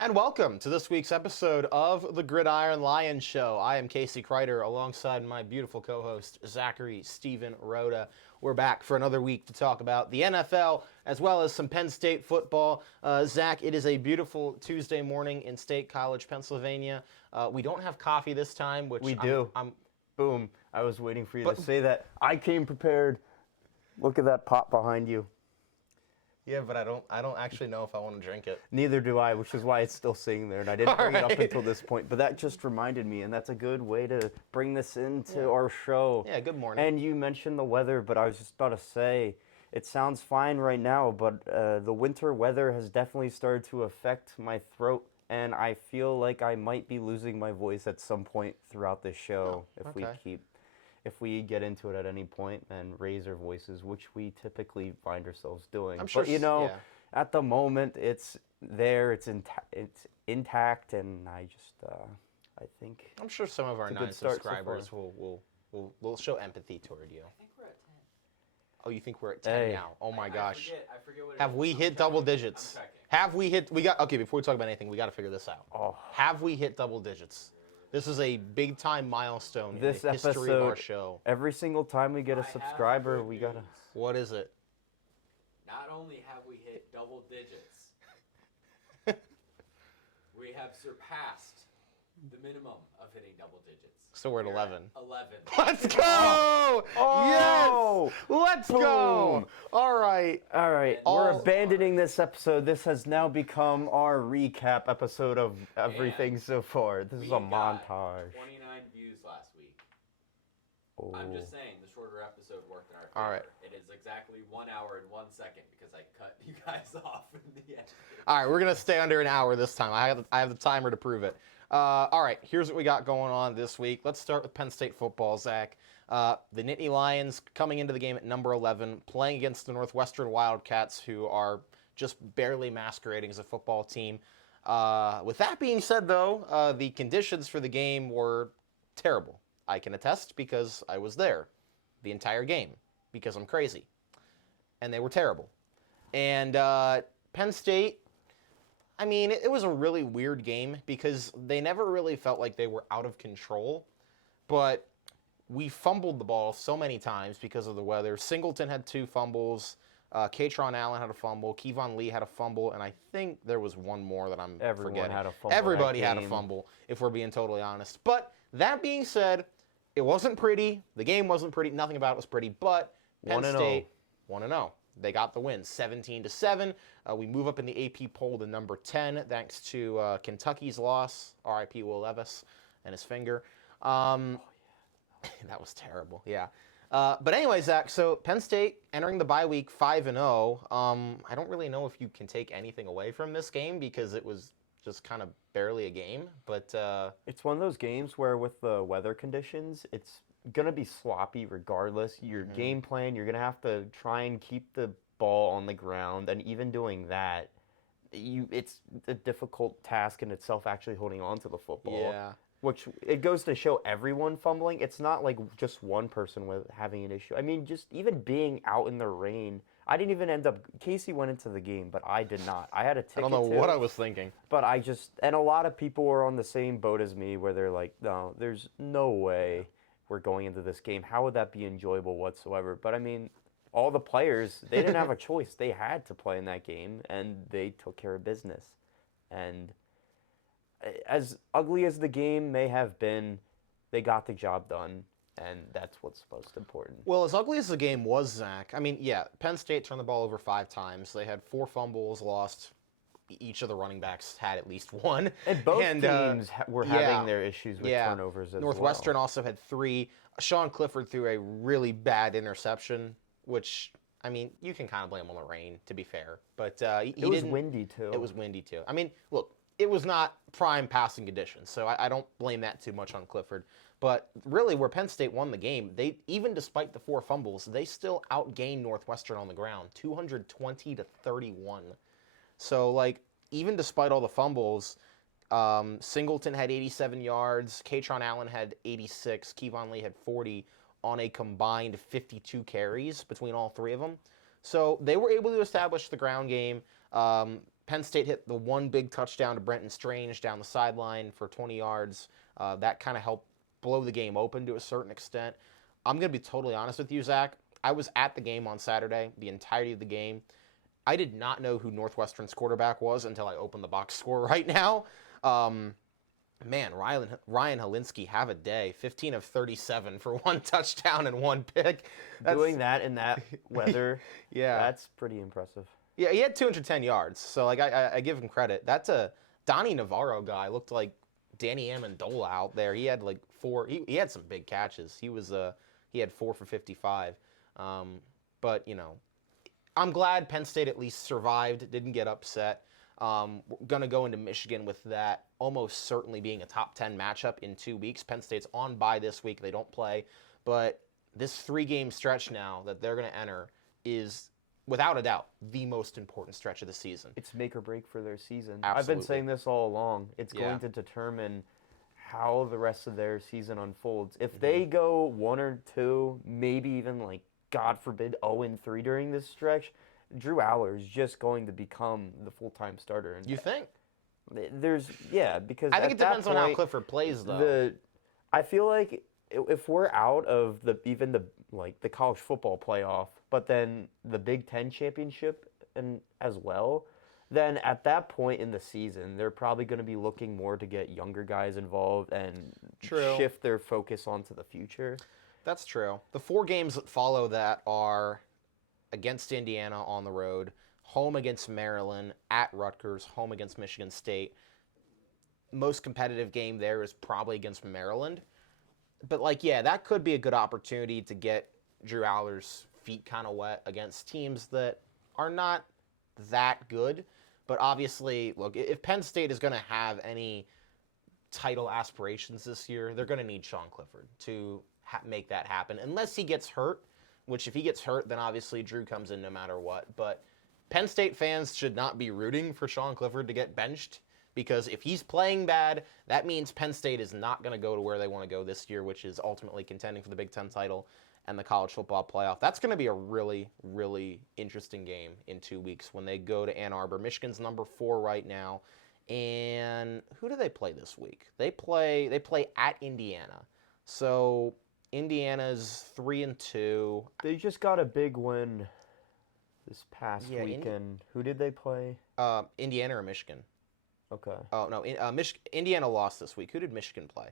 And welcome to this week's episode of the Gridiron Lion Show. I am Casey Kreider alongside my beautiful co-host Zachary Steven Rhoda. We're back for another week to talk about the NFL as well as some Penn State football. Zach, it is a beautiful Tuesday morning in State College, Pennsylvania. We don't have coffee this time, which we do. Boom. I was waiting for you to say that. I came prepared. Look at that pot behind you. Yeah, but I don't actually know if I want to drink it. Neither do I, which is why it's still sitting there, and I didn't bring it up until this point. But that just reminded me, and that's a good way to bring this into our show. Yeah, good morning. And you mentioned the weather, but I was just about to say, it sounds fine right now, but the winter weather has definitely started to affect my throat, and I feel like I might be losing my voice at some point throughout this show if we get into it at any point and raise our voices, which we typically find ourselves doing. I'm sure, but at the moment it's there, it's intact, and I think I'm sure some of our non-subscribers will show empathy toward you. I think we're at 10. Oh, you think we're at 10 now? Oh my gosh. I forget what it Have is. we hit double digits? I'm checking. Have we hit? Okay, before we talk about anything, we got to figure this out. Oh. Have we hit double digits? This is a big time milestone in this the history episode, of our show. Every single time we get a subscriber, we gotta. What is it? Not only have we hit double digits, we have surpassed the minimum of hitting double digits. So we're at 11. 11. Let's go! Oh! Yes! Let's Boom! go! All right. All right, we're abandoning this episode. This has now become our recap episode of everything so far. This is a montage. 29 views last week. Oh. I'm just saying, the shorter episode worked in our favor. All right. It is exactly 1 hour and 1 second because I cut you guys off in the end. All right, we're going to stay under an hour this time. I have the timer to prove it. All right, here's what we got going on this week. Let's start with Penn State football, Zach. The Nittany Lions coming into the game at number 11, playing against the Northwestern Wildcats, who are just barely masquerading as a football team. With that being said, though, the conditions for the game were terrible. I can attest because I was there the entire game because I'm crazy. And they were terrible. And Penn State, I mean, it was a really weird game because they never really felt like they were out of control, but we fumbled the ball so many times because of the weather. Singleton had 2 fumbles. Katron Allen had a fumble. Kevon Lee had a fumble, and I think there was one more that I'm forgetting. Had a fumble. Everybody had a fumble, if we're being totally honest. But that being said, it wasn't pretty. The game wasn't pretty. Nothing about it was pretty. But Penn State 1-0. They got the win, 17-7. We move up in the AP poll to number 10, thanks to Kentucky's loss. R.I.P. Will Levis and his finger. That was terrible. Yeah. But anyway, Zach. So Penn State entering the bye week 5-0. I don't really know if you can take anything away from this game because it was just kind of barely a game. But it's one of those games where, with the weather conditions, it's gonna be sloppy regardless. Your game plan, you're gonna have to try and keep the ball on the ground, and even doing that, it's a difficult task in itself actually holding on to the football. Yeah. Which it goes to show everyone fumbling. It's not like just one person with having an issue. I mean, just even being out in the rain. I didn't even end up. Casey went into the game, but I did not. I had a ticket. I don't know what I was thinking. But and a lot of people were on the same boat as me, where they're like, no, there's no way we're going into this game. How would that be enjoyable whatsoever? But I mean, all the players, they didn't have a choice. They had to play in that game, and they took care of business. And as ugly as the game may have been, they got the job done, and that's what's most important. Well, as ugly as the game was, Zach, I mean, yeah, Penn State turned the ball over 5 times. They had 4 fumbles lost. Each of the running backs had at least one. And both teams were having their issues with turnovers as Northwestern well. also had 3. Sean Clifford threw a really bad interception, which, I mean, you can kind of blame on the rain, to be fair. But it was windy, too. It was windy, too. I mean, look, it was not prime passing conditions, so I don't blame that too much on Clifford. But really, where Penn State won the game, they, even despite the 4 fumbles, they still outgained Northwestern on the ground, 220-31. So, like, even despite all the fumbles, Singleton had 87 yards, Katron Allen had 86, Kevon Lee had 40 on a combined 52 carries between all 3 of them. So they were able to establish the ground game. Penn State hit the one big touchdown to Brenton Strange down the sideline for 20 yards. That kind of helped blow the game open to a certain extent. I'm going to be totally honest with you, Zach. I was at the game on Saturday, the entirety of the game. I did not know who Northwestern's quarterback was until I opened the box score right now. Man, Ryan Helinski, have a day. 15 of 37 for one touchdown and one pick. Doing that in that weather, Yeah. that's pretty impressive. Yeah, he had 210 yards, so like I give him credit. That's a Donnie Navarro guy. Looked like Danny Amendola out there. He had like four. He had some big catches. He had 4 for 55. But you know, I'm glad Penn State at least survived. Didn't get upset. We're gonna go into Michigan with that almost certainly being a top 10 matchup in 2 weeks. Penn State's on bye this week. They don't play, but this 3-game stretch now that they're gonna enter is, without a doubt, the most important stretch of the season. It's make or break for their season. Absolutely. I've been saying this all along. It's Yeah. going to determine how the rest of their season unfolds. If they go 1 or 2, maybe even like, God forbid, 0-3 during this stretch, Drew Aller is just going to become the full-time starter. And You think? Because I think at it that depends on how point, Clifford plays, though. I feel like if we're out of the college football playoff, but then the Big Ten championship and as well, then at that point in the season, they're probably going to be looking more to get younger guys involved and True. shift their focus onto the future. That's true. The 4 games that follow that are against Indiana on the road, home against Maryland, at Rutgers, home against Michigan State. Most competitive game there is probably against Maryland. But, like, yeah, that could be a good opportunity to get Drew Aller's feet kind of wet against teams that are not that good. But obviously, look, if Penn State is going to have any title aspirations this year, they're going to need Sean Clifford to make that happen. Unless he gets hurt, which if he gets hurt, then obviously Drew comes in no matter what. But Penn State fans should not be rooting for Sean Clifford to get benched, because if he's playing bad, that means Penn State is not going to go to where they want to go this year, which is ultimately contending for the Big Ten title and the college football playoff. That's going to be a really, really interesting game in 2 weeks when they go to Ann Arbor. Michigan's number 4 right now. And who do they play this week? They play at Indiana. So Indiana's 3-2. They just got a big win this past Yeah, weekend. Who did they play? Indiana or Michigan? Okay. Oh, no. Indiana lost this week. Who did Michigan play?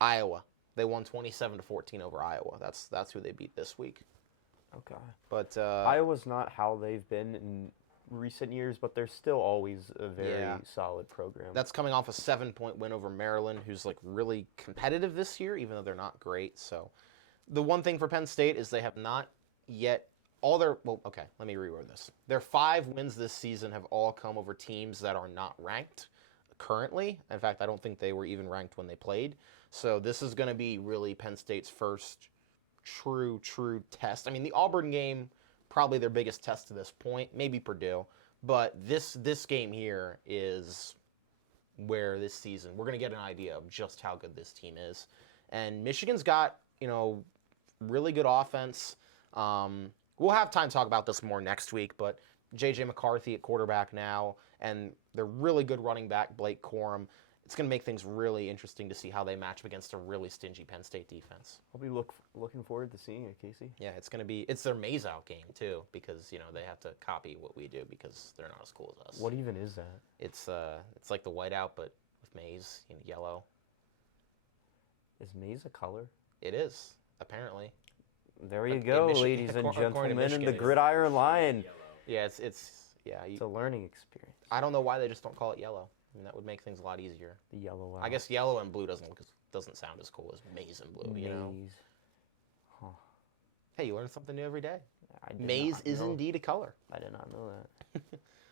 Iowa. They won 27-14 over Iowa. That's who they beat this week. Okay. But Iowa's not how they've been in recent years, but they're still always a very solid program. that's coming off a 7-point win over Maryland, who's like really competitive this year, even though they're not great. So the one thing for Penn State is they have not yet okay, let me reword this. Their 5 wins this season have all come over teams that are not ranked currently. In fact, I don't think they were even ranked when they played. So this is going to be really Penn State's first true test. I mean, the Auburn game, probably their biggest test to this point, maybe Purdue, but this game here is where this season we're going to get an idea of just how good this team is. And Michigan's got, really good offense. We'll have time to talk about this more next week, but J.J. McCarthy at quarterback now, and they're really good running back, Blake Corum. It's going to make things really interesting to see how they match up against a really stingy Penn State defense. I'll be looking forward to seeing it, Casey. Yeah, it's their maze-out game, too, because, they have to copy what we do because they're not as cool as us. What even is that? It's like the whiteout, but with maize, yellow. Is maize a color? It is, apparently. There you go, ladies and according to gentlemen, in the Michigan, Gridiron Line. Yeah, it's It's a learning experience. I don't know why they just don't call it yellow. I mean, that would make things a lot easier. The yellow out. I guess yellow and blue doesn't sound as cool as maize and blue. Maize. Huh. Hey, you learn something new every day. Maize Maize is indeed a color. I did not know that.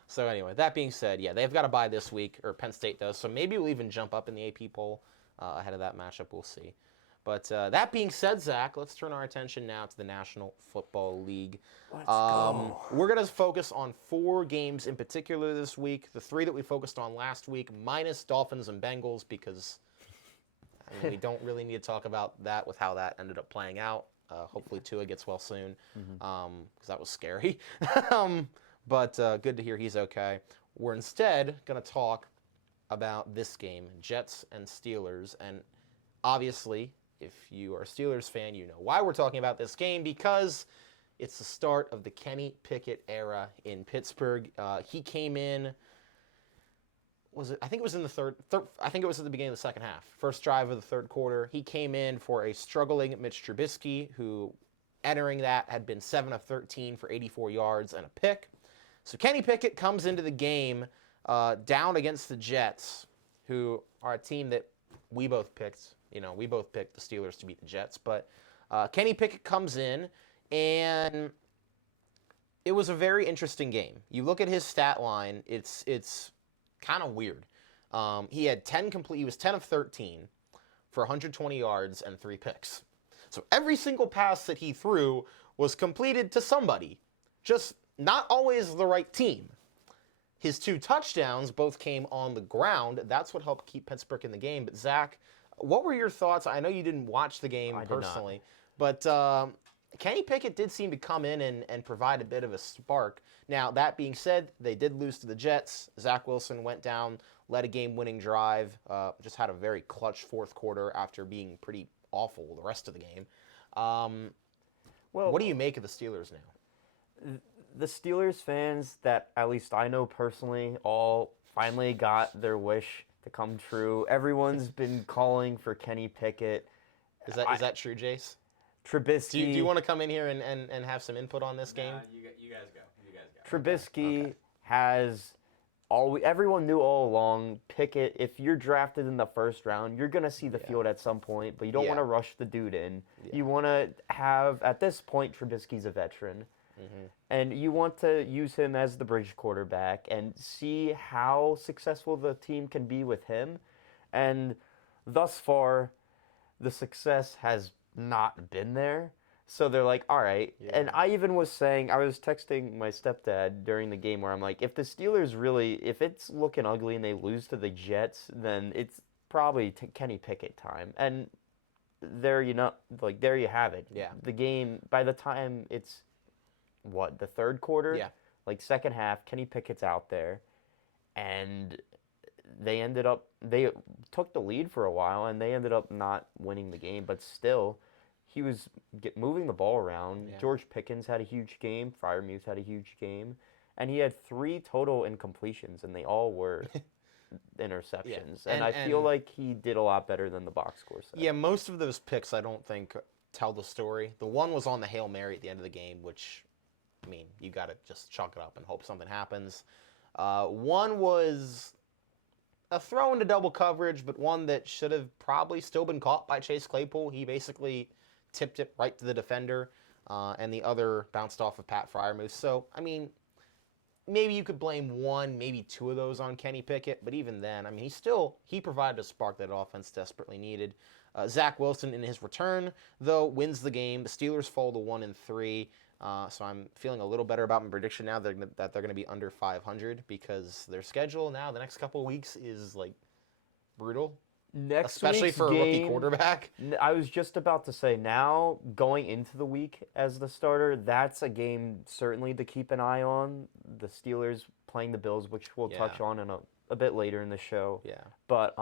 So anyway, that being said, yeah, they've got to bye this week, or Penn State does. So maybe we'll even jump up in the AP poll ahead of that matchup. We'll see. But that being said, Zach, let's turn our attention now to the National Football League. Let's go. We're going to focus on 4 games in particular this week. The 3 that we focused on last week, minus Dolphins and Bengals, because we don't really need to talk about that with how that ended up playing out. Hopefully Tua gets well soon, Mhm. because that was scary. But good to hear he's okay. We're instead going to talk about this game, Jets and Steelers. And obviously, if you are a Steelers fan, you know why we're talking about this game, because it's the start of the Kenny Pickett era in Pittsburgh. He came in, I think it was in the I think it was at the beginning of the second half. First drive of the third quarter. He came in for a struggling Mitch Trubisky, who entering that had been 7 of 13 for 84 yards and a pick. So Kenny Pickett comes into the game down against the Jets, who are a team that we both picked. We both picked the Steelers to beat the Jets. But Kenny Pickett comes in, and it was a very interesting game. You look at his stat line, it's kind of weird. He was 10 of 13 for 120 yards and 3 picks. So every single pass that he threw was completed to somebody, just not always the right team. His 2 touchdowns both came on the ground. That's what helped keep Pittsburgh in the game. But Zach, what were your thoughts? I know you didn't watch the game personally, but Kenny Pickett did seem to come in and provide a bit of a spark. Now, that being said, they did lose to the Jets. Zach Wilson went down, led a game-winning drive, just had a very clutch fourth quarter after being pretty awful the rest of the game. What do you make of the Steelers now? The Steelers fans that at least I know personally all finally got their wish to come true. Everyone's been calling for Kenny Pickett. Is that true, Jace? Trubisky. Do you want to come in here and have some input on this game? You guys go. Trubisky has everyone knew all along, Pickett, if you're drafted in the first round, you're going to see the field at some point, but you don't want to rush the dude in. You want to have, at this point, Trubisky's a veteran. Mm-hmm. And you want to use him as the bridge quarterback and see how successful the team can be with him. And thus far, the success has not been there. So they're like, all right. Yeah. And I even was saying, I was texting my stepdad during the game where I'm like, if the Steelers really, if it's looking ugly and they lose to the Jets, then it's probably Kenny Pickett time. And there you have it. Yeah. The game, by the time it's, the third quarter? Yeah. Like second half, Kenny Pickett's out there. And they took the lead for a while, and they ended up not winning the game. But still, he was moving the ball around. Yeah. George Pickens had a huge game. Freiermuth had a huge game. And he had 3 total incompletions, and they all were interceptions. Yeah. And I feel like he did a lot better than the box score said. Yeah, most of those picks I don't think tell the story. The one was on the Hail Mary at the end of the game, which, I mean, you got to just chalk it up and hope something happens. One was a throw into double coverage, but one that should have probably still been caught by Chase Claypool. He basically tipped it right to the defender, and the other bounced off of Pat Freiermuth. So, I mean, maybe you could blame 1, maybe 2 of those on Kenny Pickett, but even then, I mean, he provided a spark that offense desperately needed. Zach Wilson, in his return, though, wins the game. The Steelers fall to 1-3. So I'm feeling a little better about my prediction now that they're going to be under 500, because their schedule now the next couple of weeks is like brutal. Especially for a rookie quarterback. I was just about to say, now going into the week as the starter, that's a game certainly to keep an eye on. The Steelers playing the Bills, which we'll touch on in a bit later in the show. Yeah. But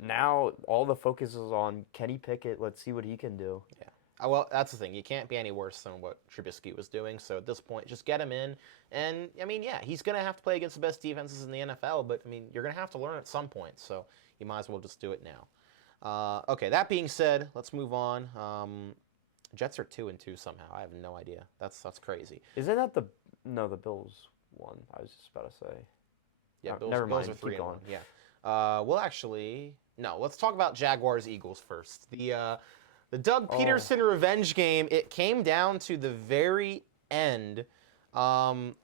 now all the focus is on Kenny Pickett. Let's see what he can do. Yeah. Well, that's the thing. You can't be any worse than what Trubisky was doing. So at this point, just get him in. And, I mean, yeah, he's going to have to play against the best defenses in the NFL. But, I mean, you're going to have to learn at some point. So you might as well just do it now. Okay, that being said, let's move on. Jets are 2-2 somehow. I have no idea. That's crazy. Isn't that the Bills won? I was just about to say. Yeah, Bills are 3-1. Yeah. Let's talk about Jaguars-Eagles first. The Doug Peterson revenge game, it came down to the very end. That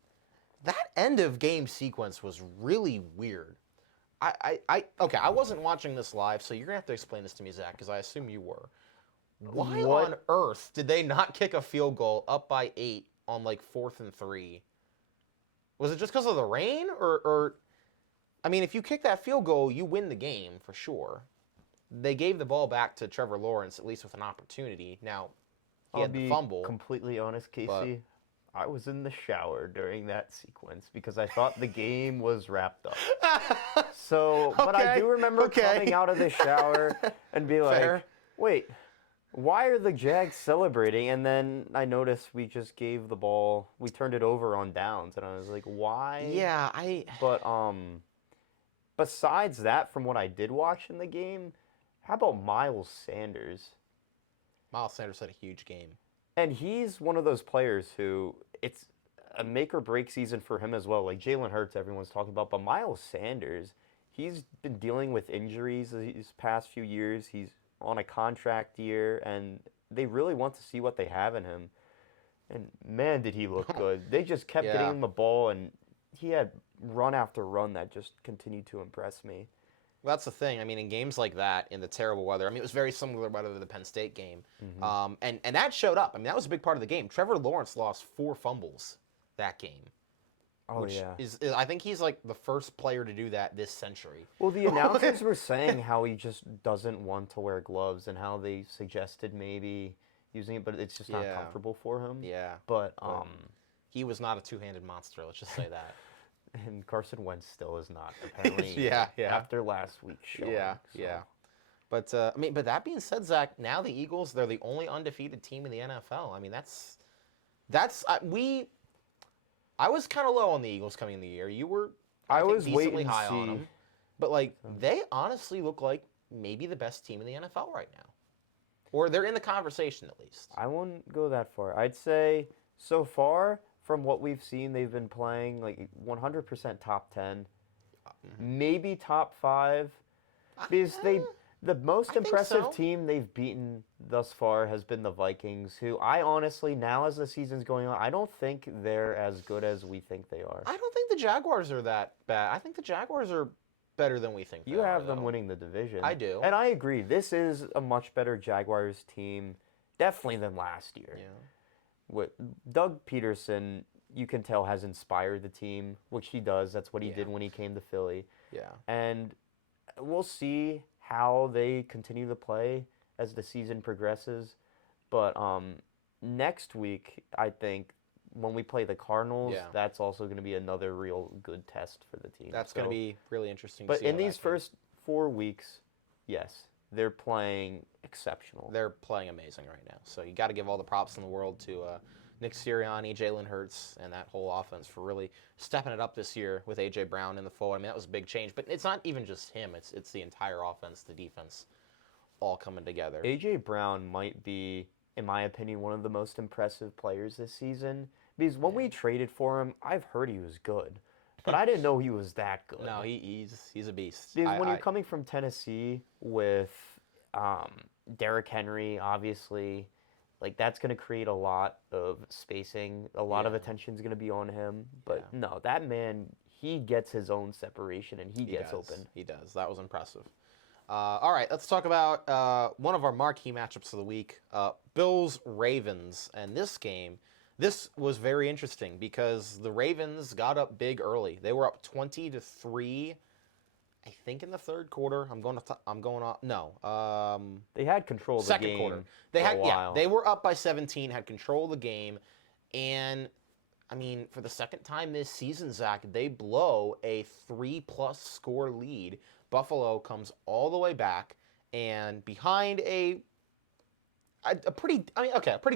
end of game sequence was really weird. I wasn't watching this live, so you're going to have to explain this to me, Zach, because I assume you were. Why on earth did they not kick a field goal up by 8 on, 4th and 3? Was it just because of the rain? Or, I mean, if you kick that field goal, you win the game for sure. they gave the ball back to Trevor Lawrence, at least with an opportunity. Now, he I'll had the be fumble. completely honest, Casey. but- I was in the shower during that sequence because I thought the game was wrapped up. So, but I Okay, do remember okay. coming out of the shower and be like, Fair. wait, why are the Jags celebrating? And then I noticed we just gave the ball, we turned it over on downs, and I was like, why? Yeah, But besides that, from what I did watch in the game, how about Miles Sanders? Miles Sanders had a huge game. And he's one of those players who it's a make or break season for him as well. Like Jalen Hurts, everyone's talking about, but Miles Sanders, he's been dealing with injuries these past few years. He's on a contract year, and they really want to see what they have in him. And man, did he look good. They just kept Yeah. getting him the ball, and he had run after run that just continued to impress me. Well, that's the thing. I mean, in games like that, in the terrible weather, I mean, it was very similar weather to the Penn State game. And that showed up. I mean, that was a big part of the game. Trevor Lawrence lost 4 fumbles that game. Oh, which yeah. is I think he's like the first player to do that this century. Well, the announcers were saying how he just doesn't want to wear gloves and how they suggested maybe using it, but it's just not Yeah. comfortable for him. Yeah. But He was not a two-handed monster, let's just say that. and Carson Wentz still is not apparently. Yeah. After last week's show. Yeah. But I mean, but that being said, Zach, now the Eagles, they're the only undefeated team in the NFL. I mean, I was kind of low on the Eagles coming in the year. You were, I think, was decently waiting to high on see. them, but like they honestly look like maybe the best team in the NFL right now, or they're in the conversation at least. I wouldn't go that far. I'd say so far from what we've seen, they've been playing like 100% top 10, maybe top 5, because the most I think impressive so. team they've beaten thus far has been the Vikings, who I honestly, now as the season's going on, I don't think they're as good as we think they are. I don't think the Jaguars are that bad. I think the Jaguars are better than we think. You they have are, them though. winning the division. I do. And I agree. This is a much better Jaguars team, definitely than last year. Yeah. With Doug Peterson, you can tell has inspired the team, which he does. That's what he Yeah. did when he came to Philly. Yeah. And we'll see how they continue to play as the season progresses. But next week, I think when we play the Cardinals, Yeah. that's also going to be another real good test for the team. That's going to be really interesting. But to see in how that these goes. first 4 weeks, yes, they're playing exceptional. They're playing amazing right now. So you got to give all the props in the world to Nick Sirianni, Jalen Hurts, and that whole offense for really stepping it up this year with A.J. Brown in the fold. I mean, that was a big change. But it's not even just him. It's the entire offense, the defense, all coming together. A.J. Brown might be, in my opinion, one of the most impressive players this season. Because when we traded for him, I've heard he was good. But I didn't know he was that good. No, he's a beast. Because when you're coming from Tennessee with Derrick Henry, obviously, like that's going to create a lot of spacing. A lot of Yeah. attention's going to be on him. But Yeah. no, that man, he gets his own separation and he gets does. open. He does. That was impressive. All right, let's talk about one of our marquee matchups of the week, Bills-Ravens. And this was very interesting because the Ravens got up big early. They were up 20-3, I think, in the third quarter. They had control of the Second game quarter. They for had a while. they were up by 17, had control of the game, and I mean, for the second time this season, Zach, they blow a 3+ score lead. Buffalo comes all the way back and behind a pretty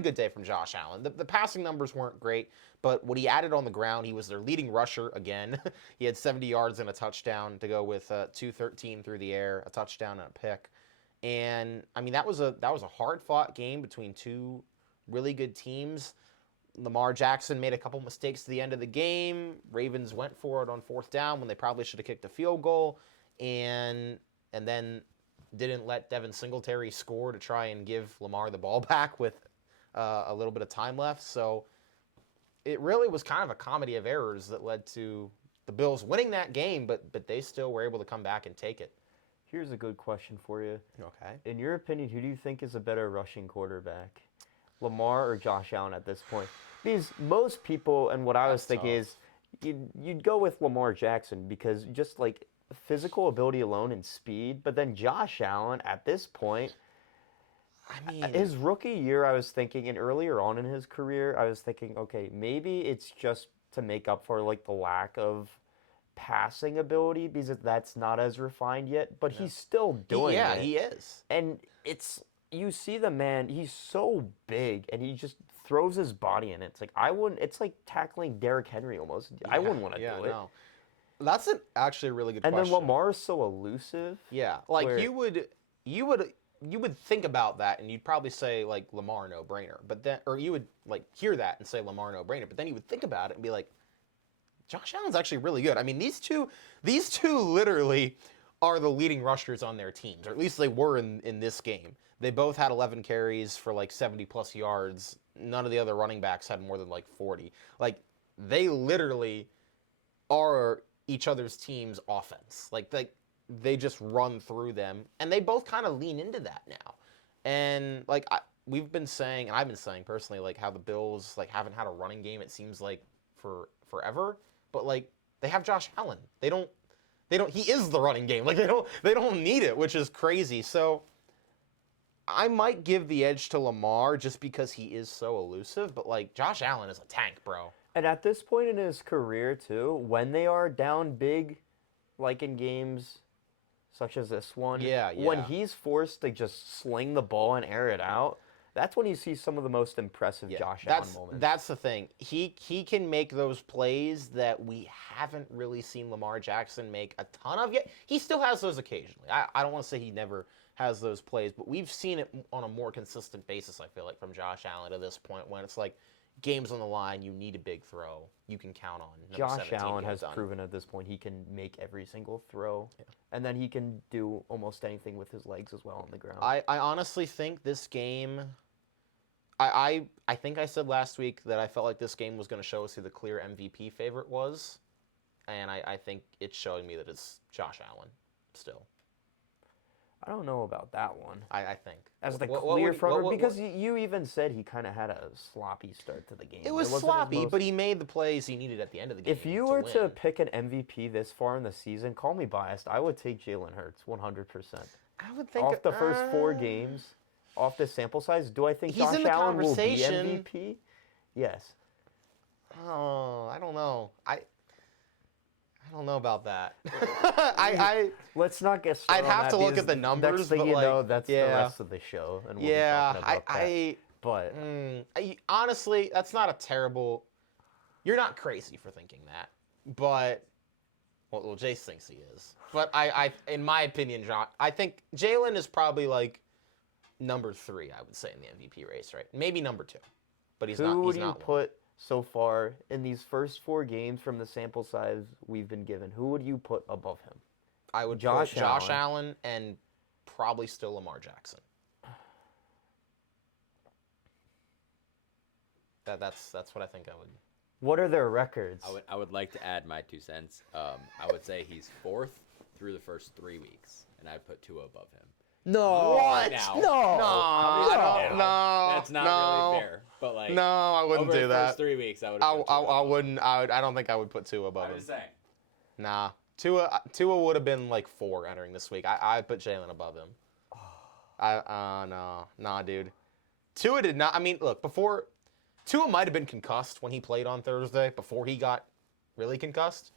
good day from Josh Allen. The passing numbers weren't great, but what he added on the ground, he was their leading rusher again. He had 70 yards and a touchdown to go with 213 through the air, a touchdown and a pick. And I mean, that was a hard-fought game between two really good teams. Lamar Jackson made a couple mistakes to the end of the game. Ravens went for it on 4th down when they probably should have kicked a field goal, and then didn't let Devin Singletary score to try and give Lamar the ball back with a little bit of time left. So it really was kind of a comedy of errors that led to the Bills winning that game, but they still were able to come back and take it. Here's a good question for you. Okay. In your opinion, who do you think is a better rushing quarterback? Lamar or Josh Allen at this point? Because most people, and what I was That's thinking tough. is, you'd go with Lamar Jackson because just like physical ability alone and speed, but then Josh Allen at this point, I mean, his rookie year, I was thinking, and earlier on in his career, I was thinking, okay, maybe it's just to make up for like the lack of passing ability because that's not as refined yet, but he's still doing yeah, it. he is. And you see the man, he's so big and he just throws his body in it. It's like it's like tackling Derrick Henry almost. I wouldn't want to do it. No. That's actually a really good And question. then Lamar is so elusive. Yeah, like where- you would think about that and you'd probably say like Lamar no brainer, but then or you would like hear that and say Lamar no brainer, but then you would think about it and be like, Josh Allen's actually really good. I mean, these two literally are the leading rushers on their teams, or at least they were in this game. They both had 11 carries for like 70 plus yards. None of the other running backs had more than like 40. Like they literally are each other's team's offense. Like they just run through them, and they both kind of lean into that now. And like we've been saying, and I've been saying personally, like how the Bills like haven't had a running game. It seems like for forever, but like they have Josh Allen. They don't. He is the running game. Like they don't need it, which is crazy. So I might give the edge to Lamar just because he is so elusive. But like Josh Allen is a tank, bro. And at this point in his career too, when they are down big, like in games such as this one, when he's forced to just sling the ball and air it out, that's when you see some of the most impressive Josh Allen moments. That's the thing. He can make those plays that we haven't really seen Lamar Jackson make a ton of yet. He still has those occasionally. I don't want to say he never has those plays, but we've seen it on a more consistent basis, I feel like, from Josh Allen to this point when it's like games on the line, you need a big throw, you can count on. Josh Allen has proven at this point he can make every single throw, and then he can do almost anything with his legs as well on the ground. I honestly think this game, I think I said last week that I felt like this game was going to show us who the clear MVP favorite was, and I think it's showing me that it's Josh Allen still. I don't know about that one. I think. As the clear front, because you even said he kind of had a sloppy start to the game. It was sloppy, but he made the plays he needed at the end of the game. If you were to pick an MVP this far in the season, call me biased, I would take Jalen Hurts 100%. I would think off the first 4 games, off the sample size, do I think he's Josh in the Allen will be conversation. MVP? Yes. Oh, I don't know. I don't know about that. Let's not get started. I'd have to look at the numbers. Next thing but you like, know, that's the rest of the show, and we'll be talking about that. But honestly, that's not a terrible. You're not crazy for thinking that, but well, Jace thinks he is. But in my opinion, John, I think Jalen is probably like number 3. I would say in the MVP race, right? Maybe number 2, but he's not. Who would he's you not put so far in these first 4 games from the sample size we've been given? Who would you put above him? I would put Josh Allen and probably still Lamar Jackson. That's what I think I would. What are their records? I would like to add my 2 cents. I would say he's 4th through the first 3 weeks, and I'd put Tua above him. No. What? Now. No. That's not really fair. But like, no, I wouldn't over do the that. first 3 weeks, I would. I wouldn't. I don't think I would put Tua above I'm him. just saying. Nah, Tua would have been like 4 entering this week. I put Jalen above him. Nah, dude. Tua did not. I mean, look, before Tua might have been concussed when he played on Thursday before he got really concussed,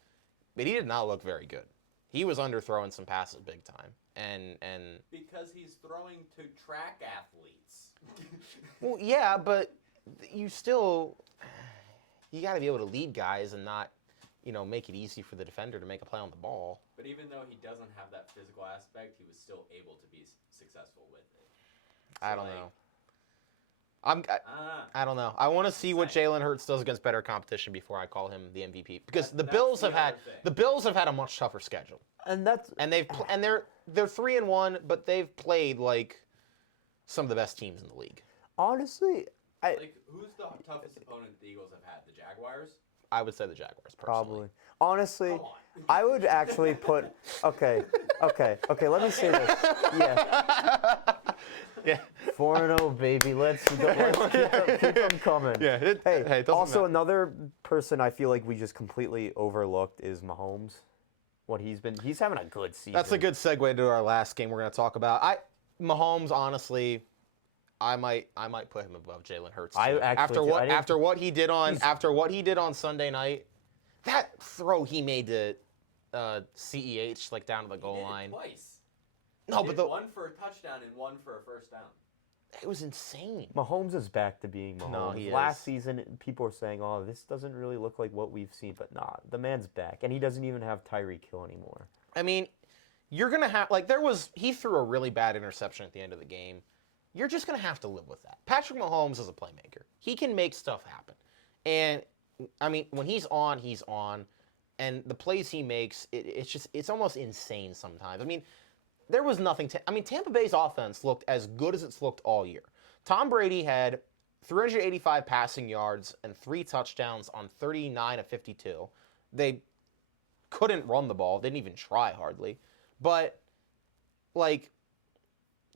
but he did not look very good. He was underthrowing some passes big time, and because he's throwing to track athletes. well, yeah, but you got to be able to lead guys and not, make it easy for the defender to make a play on the ball. But even though he doesn't have that physical aspect, he was still able to be successful with it. So I don't know. I don't know. I want to see what Jalen Hurts does against better competition before I call him the MVP because the Bills have had a much tougher schedule. And they're 3-1, but they've played like some of the best teams in the league. Honestly, who's the toughest opponent the Eagles have had? The Jaguars? I would say the Jaguars, personally. Probably. Honestly, I would actually put. Okay. Let me say this. Yeah. Yeah. 4-0, baby. Let's go. Keep them coming. Yeah. Hey, also another person I feel like we just completely overlooked is Mahomes. what he's having a good season. That's a good segue to our last game we're going to talk about. Mahomes, honestly, I might put him above Jalen Hurts. After what he did on Sunday night, that throw he made to CEH like down to the goal line. Twice. No, but one for a touchdown and one for a first down. It was insane. Mahomes is back to being Mahomes. No, he Last is. season, people were saying, "Oh, this doesn't really look like what we've seen," but nah, the man's back, and he doesn't even have Tyreek Hill anymore. I mean, you're gonna have he threw a really bad interception at the end of the game. You're just gonna have to live with that. Patrick Mahomes is a playmaker. He can make stuff happen, and I mean, when he's on, and the plays he makes, it's almost insane sometimes. I mean, there was nothing. Tampa Bay's offense looked as good as it's looked all year. Tom Brady had 385 passing yards and 3 touchdowns on 39 of 52. They couldn't run the ball. Didn't even try hardly. But,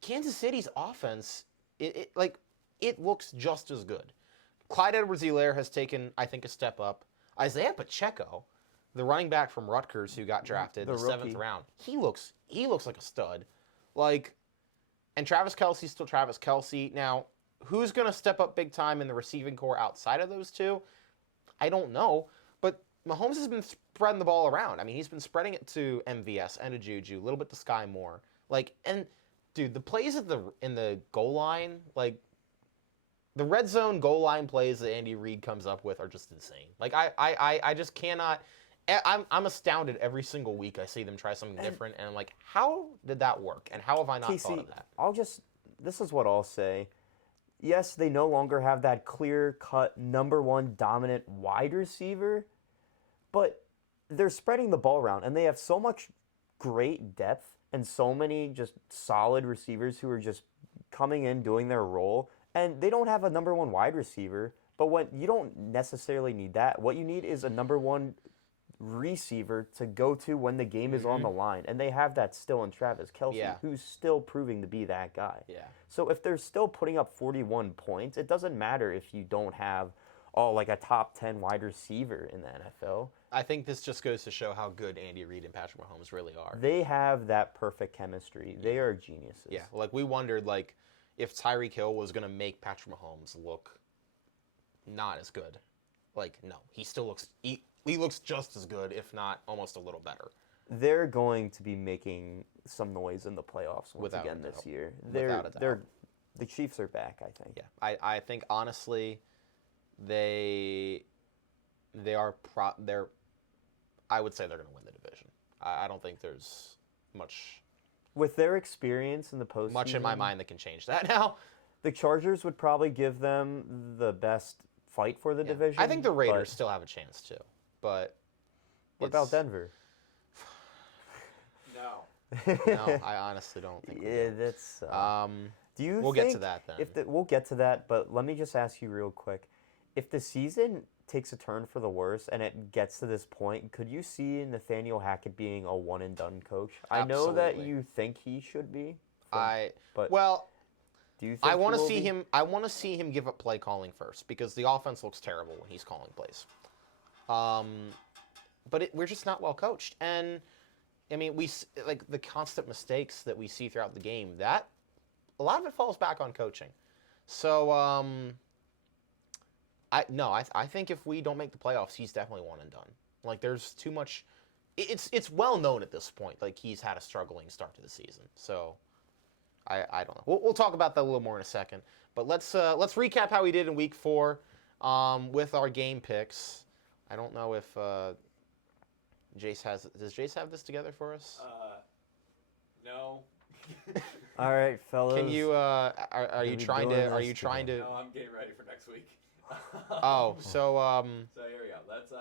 Kansas City's offense, it looks just as good. Clyde Edwards-Helaire has taken, I think, a step up. Isaiah Pacheco, the running back from Rutgers who got drafted in the 7th round, he looks like a stud. And Travis Kelce's still Travis Kelce. Now, who's going to step up big time in the receiving core outside of those two? I don't know. But Mahomes has been spreading the ball around. I mean, he's been spreading it to MVS and to Juju, a little bit to Sky Moore. Dude, the plays in the goal line, the red zone goal line plays that Andy Reid comes up with are just insane. I just cannot. I'm astounded every single week I see them try something different, and I'm like, how did that work? And how have I not thought of that? This is what I'll say. Yes, they no longer have that clear-cut number one dominant wide receiver, but they're spreading the ball around, and they have so much great depth and so many just solid receivers who are just coming in, doing their role, and they don't have a number one wide receiver, but what you don't necessarily need that. What you need is a number one receiver to go to when the game is on the line, and they have that still in Travis Kelce, who's still proving to be that guy. Yeah. So if they're still putting up 41 points, it doesn't matter if you don't have a top 10 wide receiver in the NFL. I think this just goes to show how good Andy Reid and Patrick Mahomes really are. They have that perfect chemistry. They are geniuses. Yeah, we wondered if Tyreek Hill was going to make Patrick Mahomes look not as good. No, he still looks he looks just as good, if not almost a little better. They're going to be making some noise in the playoffs again this year. The Chiefs are back, I think. Yeah, I think honestly, they are I would say they're going to win the division. I don't think there's much with their experience in the postseason. Much in my mind that can change that now. The Chargers would probably give them the best fight for the division. I think the Raiders still have a chance too. But what about Denver? No, I honestly don't think. That's. Do you? We'll get to that then. We'll get to that, but let me just ask you real quick: if the season takes a turn for the worse and it gets to this point, could you see Nathaniel Hackett being a one and done coach? I know that you think he should be. Do you think I want to see him? I want to see him give up play calling first because the offense looks terrible when he's calling plays. But we're just not well coached, and I mean we the constant mistakes that we see throughout the game. That a lot of it falls back on coaching. So I think if we don't make the playoffs, he's definitely one and done. There's too much. It's well known at this point. He's had a struggling start to the season. So I don't know. We'll talk about that a little more in a second. But let's recap how we did in week 4 with our game picks. I don't know if Jace does Jace have this together for us? No. All right, fellas. Can you are you trying to? No, I'm getting ready for next week. So So here we go. Let's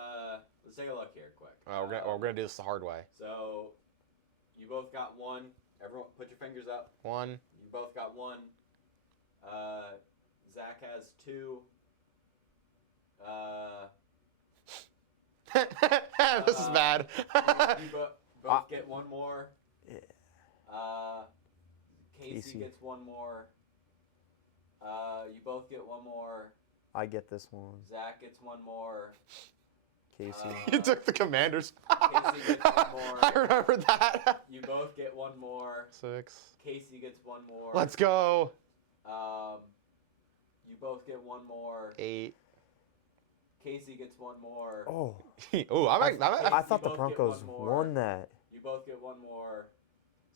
take a look here quick. We're gonna do this the hard way. So you both got 1. Everyone, put your fingers up. 1. You both got 1. Zach has 2. This is bad. You both get 1 more. Casey gets 1 more. You both get 1 more. I get this one. Zach gets 1 more. Casey. You took the Commanders. Casey gets one more. I remember that. You both get one more. 6. Casey gets one more. Let's go. You both get one more. 8. Casey gets one more. Oh, Oh, I thought the both get Broncos one more. won that. You both get one more.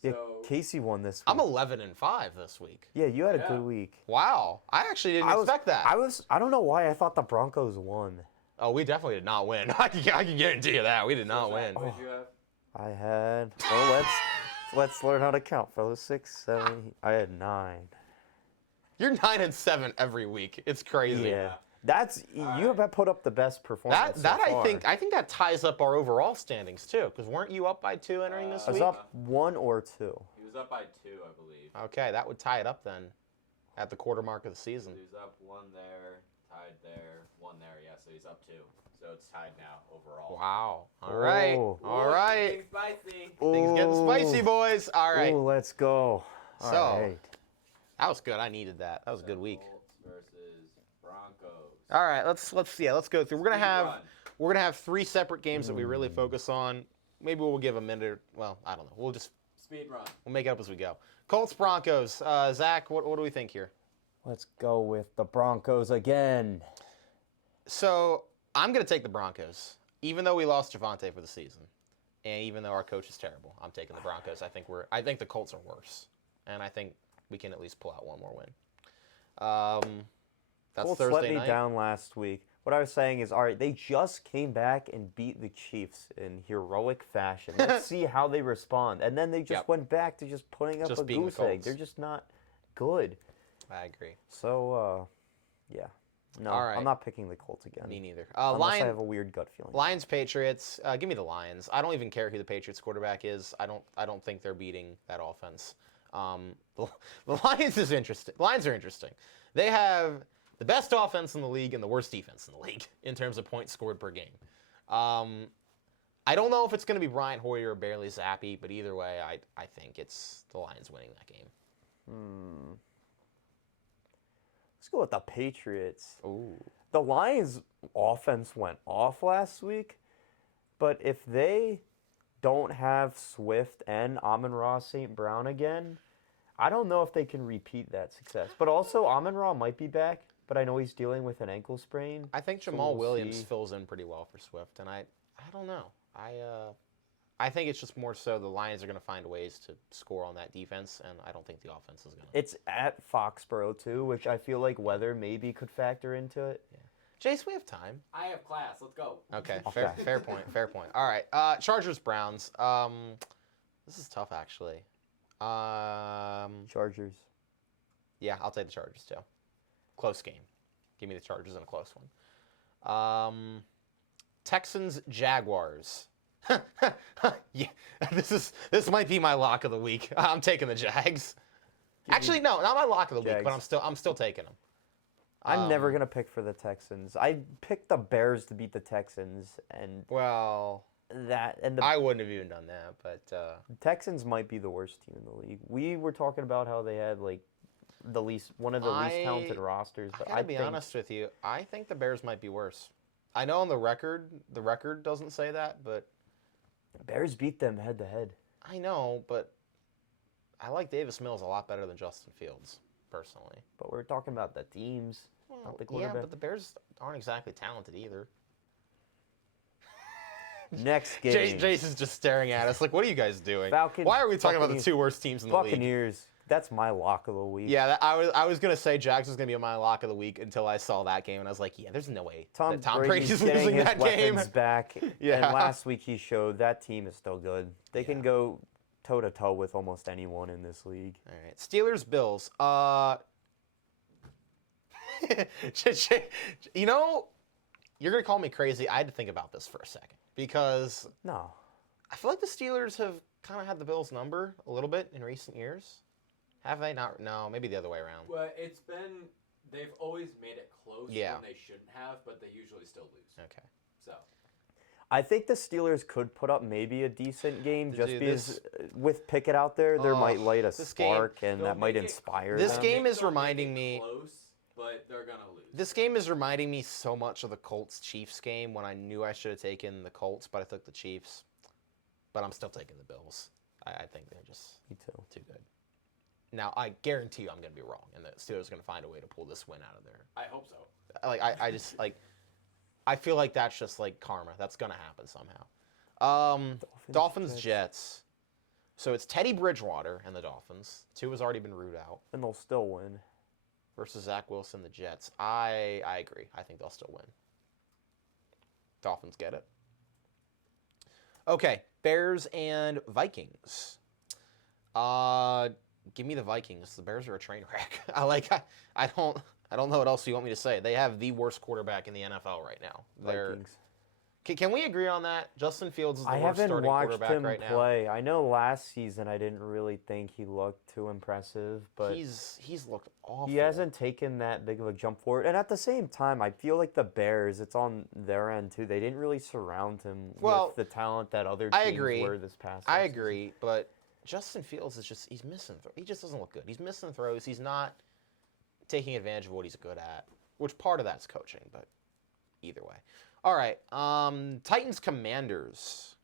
Yeah, So Casey won this week. I'm 11-5 this week. Yeah, you had a Yeah. good week. Wow, I actually didn't expect that. I don't know why I thought the Broncos won. Oh, we definitely did not win. I can guarantee you that we did not Zach, win. what did you have? I had. Well, let's learn how to count, fellas. 6, 7. I had 9. You're 9-7 every week. It's crazy. Yeah, that's you have put up the best performance. That so far. I think that ties up our overall standings too. Because weren't you up by 2 entering this I was week? up 1 or 2. He was up by 2, I believe. Okay, that would tie it up then, at the quarter mark of the season. He was up 1 there, tied there, 1 there. Yeah, so he's up 2. So it's tied now overall. Wow. All right. Oh. All right. Getting spicy. Things getting spicy, boys. All right. Ooh, let's go. So- All right. That was good. I needed that. That was a good week. Colts versus Broncos. All right. Let's go through. We're Run. gonna have 3 separate games that we really focus on. Maybe we'll give a minute. Well, I don't know. We'll Speed run. make it up as we go. Colts Broncos. Zach, what do we think here? Let's go with the Broncos again. So I'm gonna take the Broncos, even though we lost Javante for the season, and even though our coach is terrible. I'm taking the Broncos. I think the Colts are worse, and I think we can at least pull out one more win. That's Colts Thursday let me night. down last week. What I was saying is, all right, they just came back and beat the Chiefs in heroic fashion. Let's see how they respond. And then they just Yep. went back to just putting up Just a beating the goose egg. Colts. They're just not good. I agree. So, yeah. No, All right. I'm not picking the Colts again. Me neither. Unless I have a weird gut feeling. Lions Patriots. Give me the Lions. I don't even care who the Patriots quarterback is. I don't think they're beating that offense. The Lions is interesting. Lions are interesting. They have the best offense in the league and the worst defense in the league in terms of points scored per game. I don't know if it's going to be Brian Hoyer or Bailey Zappi, but either way, I think it's the Lions winning that game. Let's go with the Patriots. Ooh. The Lions' offense went off last week, but if they don't have Swift and Amon-Ra St. Brown again, I don't know if they can repeat that success. But also, Amon-Ra might be back, but I know he's dealing with an ankle sprain. I think So Jamal we'll Williams see. fills in pretty well for Swift, and I don't know. I think it's just more so the Lions are going to find ways to score on that defense, and I don't think the offense is going to. It's at Foxborough, too, which I feel like weather maybe could factor into it. Jace, we have time. I have class. Let's go. Okay, Okay. fair point. Fair point. All right, Chargers Browns. This is tough actually. Chargers. Yeah, I'll take the Chargers too. Close game. Give me the Chargers in a close one. Texans Jaguars. Yeah, this might be my lock of the week. I'm taking the Jags. Actually, no, not my lock of the week, but Jags. I'm still taking them. I'm never going to pick for the Texans. I picked the Bears to beat the Texans, and Well, the I wouldn't have even done that, but Texans might be the worst team in the league. We were talking about how they had like one of the least talented rosters, I but gotta I be think honest with you. I think the Bears might be worse. I know on the record doesn't say that, but Bears beat them head to head. I know, but I like Davis Mills a lot better than Justin Fields, personally. But we're talking about the teams, not the Yeah, quarterback. but the Bears aren't exactly talented either. Next game, Jace is just staring at us like, what are you guys doing? Falcons, Why are we talking about the Buccaneers. 2 worst teams in the league? Buccaneers. That's my lock of the week. Yeah, I was gonna say Jags was gonna be my lock of the week until I saw that game, and I was like, yeah, there's no way that Tom Brady's getting losing his that game. weapons back. Yeah. And last week he showed that team is still good. They can go toe to toe with almost anyone in this league. All right, Steelers Bills. You know, you're gonna call me crazy. I had to think about this for a second because No. I feel like the Steelers have kind of had the Bills' number a little bit in recent years. Have they not? No, maybe the other way around. Well, they've always made it close Yeah. when they shouldn't have, but they usually still lose. Okay. So, I think the Steelers could put up maybe a decent game just Dude, because with Pickett out there, there might light a this game- spark and they'll that might make it- inspire This them. game is They'll make reminding it me- close, but they're gonna lose. This game is reminding me so much of the Colts-Chiefs game when I knew I should have taken the Colts, but I took the Chiefs. but I'm still taking the Bills. I think they're just Me too. too good. Now, I guarantee you I'm going to be wrong, and the Steelers are going to find a way to pull this win out of there. I hope so. Like, I just, like, I feel like that's just, like, karma. That's going to happen somehow. Dolphins, Jets. So it's Teddy Bridgewater and the Dolphins. Tua has already been ruled out. And they'll still win. Versus Zach Wilson, the Jets. I agree. I think they'll still win. Dolphins get it. Okay, Bears and Vikings. Give me the Vikings. The Bears are a train wreck. I don't know what else you want me to say. They have the worst quarterback in the NFL right now. Vikings. Can we agree on that? Justin Fields is the I worst haven't starting watched quarterback him right now. play. I know last season I didn't really think he looked too impressive, but He's looked awful. he hasn't taken that big of a jump forward. And at the same time, I feel like the Bears, it's on their end too. They didn't really surround him with the talent that other teams were this past I season. agree, but Justin Fields is just, he's missing. He just doesn't look good. He's missing throws. He's not taking advantage of what he's good at, which part of that's coaching, but either way. All right, Titans Commanders.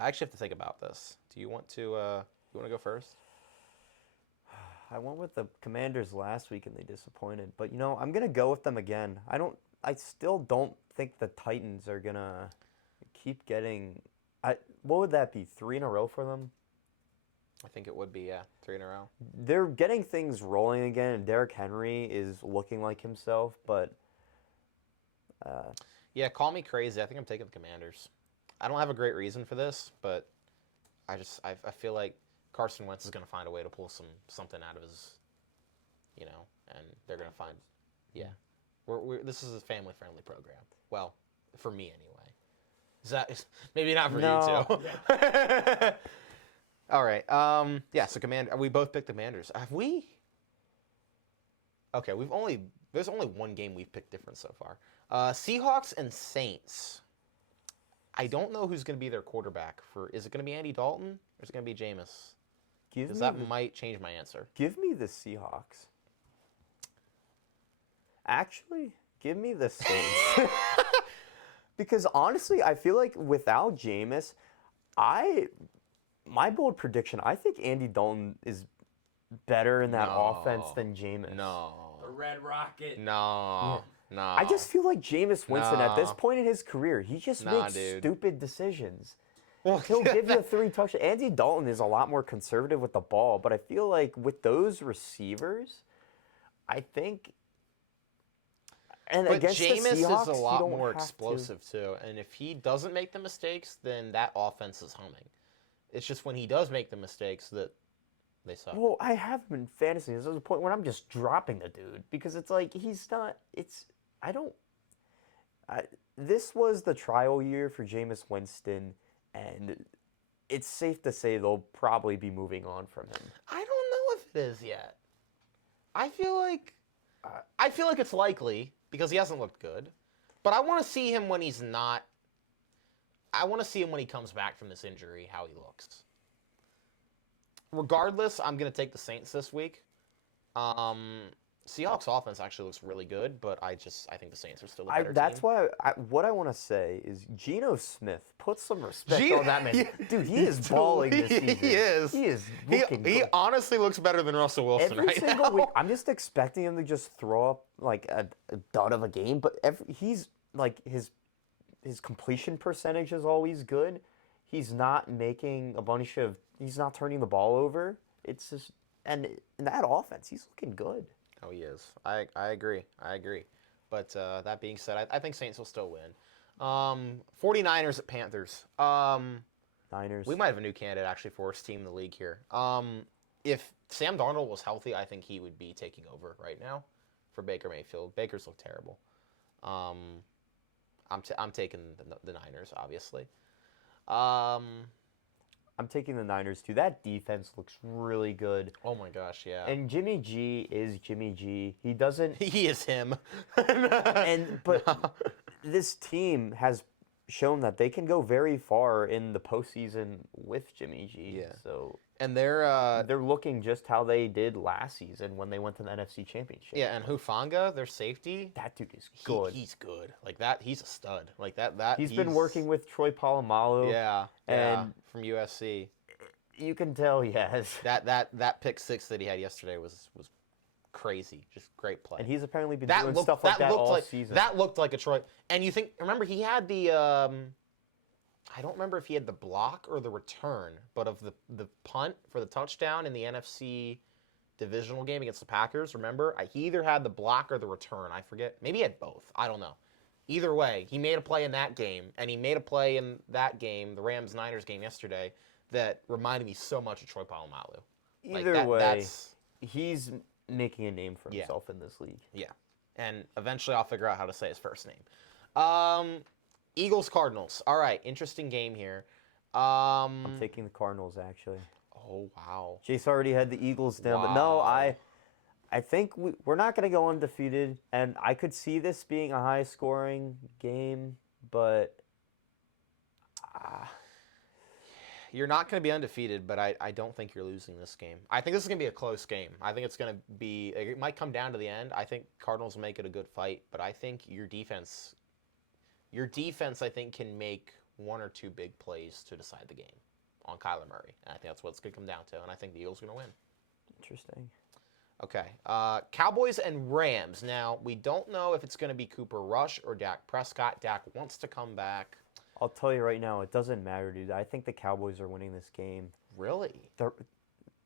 I actually have to think about this. Do you want to go first? I went with the Commanders last week and they disappointed, but I'm gonna go with them again. I still don't think the Titans are gonna keep getting. What would that be? 3 in a row for them? I think it would be 3 in a row. They're getting things rolling again, and Derrick Henry is looking like himself, but. Yeah, call me crazy. I think I'm taking the Commanders. I don't have a great reason for this, but I feel like Carson Wentz is going to find a way to pull something out of his, and they're going to find, yeah. This is a family-friendly program. Well, for me anyway. Maybe not for you too. All right. Yeah. So we both picked the Commanders. Have we? Okay. There's only one game we've picked different so far. Seahawks and Saints. I don't know who's going to be their quarterback is it going to be Andy Dalton or is it going to be Jameis? Because that might change my answer. Give me the Seahawks. Actually, give me the Saints. Because honestly, I feel like without Jameis, my bold prediction, I think Andy Dalton is better in that offense than Jameis. No. The Red Rocket. No. No. I just feel like Jameis Winston at this point in his career, he just makes stupid decisions. Well, He'll give you 3 touchdowns. Andy Dalton is a lot more conservative with the ball, but I feel like with those receivers, I think. And but against Jameis the Seahawks, is a lot more have explosive too, and if he doesn't make the mistakes, then that offense is humming. It's just when he does make the mistakes that they suck. Well, I have him in fantasy. There's a point when I'm just dropping the dude because it's like he's not. This was the trial year for Jameis Winston, and it's safe to say they'll probably be moving on from him. I don't know if it is yet. I feel like it's likely because he hasn't looked good, but I want to see him when he's not. I want to see him when he comes back from this injury, how he looks. Regardless, I'm going to take the Saints this week. Seahawks offense actually looks really good, but I think the Saints are still the better team. That's why what I want to say is Geno Smith, put some respect on that man. Dude, he is balling this season. He is. He is looking He good. honestly looks better than Russell Wilson Every right single now. week, I'm just expecting him to just throw up like a dud of a game, but he's like his completion percentage is always good. He's not making he's not turning the ball over. It's just, and in that offense, he's looking good. Oh, he is. I agree. But that being said, I think Saints will still win. 49ers at Panthers. Niners. We might have a new candidate actually for worst team in the league here. If Sam Darnold was healthy, I think he would be taking over right now for Baker Mayfield. Baker's look terrible. I'm taking the Niners, obviously. I'm taking the Niners too. That defense looks really good. Oh my gosh, yeah. And Jimmy G is Jimmy G. He doesn't. He is him. But this team has shown that they can go very far in the postseason with Jimmy G. Yeah. So And they're looking just how they did last season when they went to the NFC Championship. yeah, and Hufanga, their safety, That dude is good. he's good. Like that, he's a stud. Like that. He's been working with Troy Polamalu. Yeah, and from USC. you can tell he has. That pick six that he had yesterday was crazy. Just great play. And he's apparently been that doing looked, stuff like that looked all like, season. That looked like a Troy. And remember he had the I don't remember if he had the block or the return, but of the punt for the touchdown in the NFC divisional game against the Packers. Remember, he either had the block or the return. I forget. Maybe he had both. I don't know. Either way, he made a play in that game, and he made a play in that game, the Rams-Niners game yesterday, that reminded me so much of Troy Polamalu. Either way, he's making a name for himself in this league. Yeah, and eventually I'll figure out how to say his first name. Eagles-Cardinals. All right, interesting game here. I'm taking the Cardinals, actually. Oh, wow. Chase already had the Eagles down, but no, I think we're not going to go undefeated, and I could see this being a high-scoring game, but You're not going to be undefeated, but I don't think you're losing this game. I think this is going to be a close game. I think it's going to be – it might come down to the end. I think Cardinals will make it a good fight, but I think your defense, I think, can make one or two big plays to decide the game on Kyler Murray. And I think that's what it's going to come down to, and I think the Eagles are going to win. interesting. Okay. Cowboys and Rams. Now, we don't know if it's going to be Cooper Rush or Dak Prescott. Dak wants to come back. I'll tell you right now, it doesn't matter, dude. I think the Cowboys are winning this game. Really?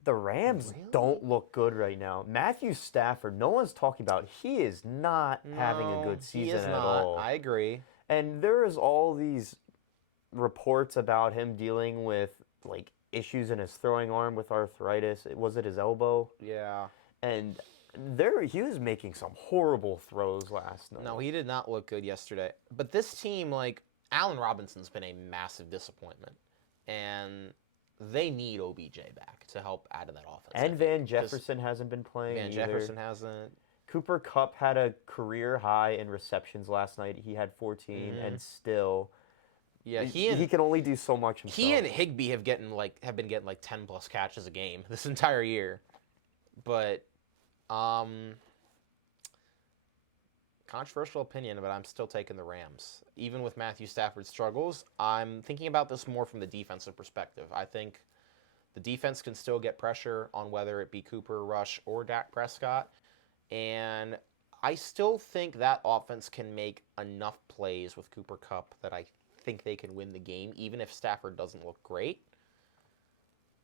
The Rams don't look good right now. Matthew Stafford, no one's talking about. He is not having a good season at all. I agree. And there is all these reports about him dealing with like issues in his throwing arm with arthritis. Was it his elbow? Yeah. And he was making some horrible throws last night. No, he did not look good yesterday. But this team, like, Allen Robinson's been a massive disappointment. And they need OBJ back to help add to that offense. And Van Jefferson hasn't been playing Van either. Jefferson hasn't. Cooper Kupp had a career high in receptions last night. He had 14, and still, Yeah, he can only do so much himself. He and Higbee have been getting like 10+ catches a game this entire year. But controversial opinion, but I'm still taking the Rams. Even with Matthew Stafford's struggles, I'm thinking about this more from the defensive perspective. I think the defense can still get pressure on whether it be Cooper Rush or Dak Prescott. And I still think that offense can make enough plays with Cooper Kupp that I think they can win the game, even if Stafford doesn't look great.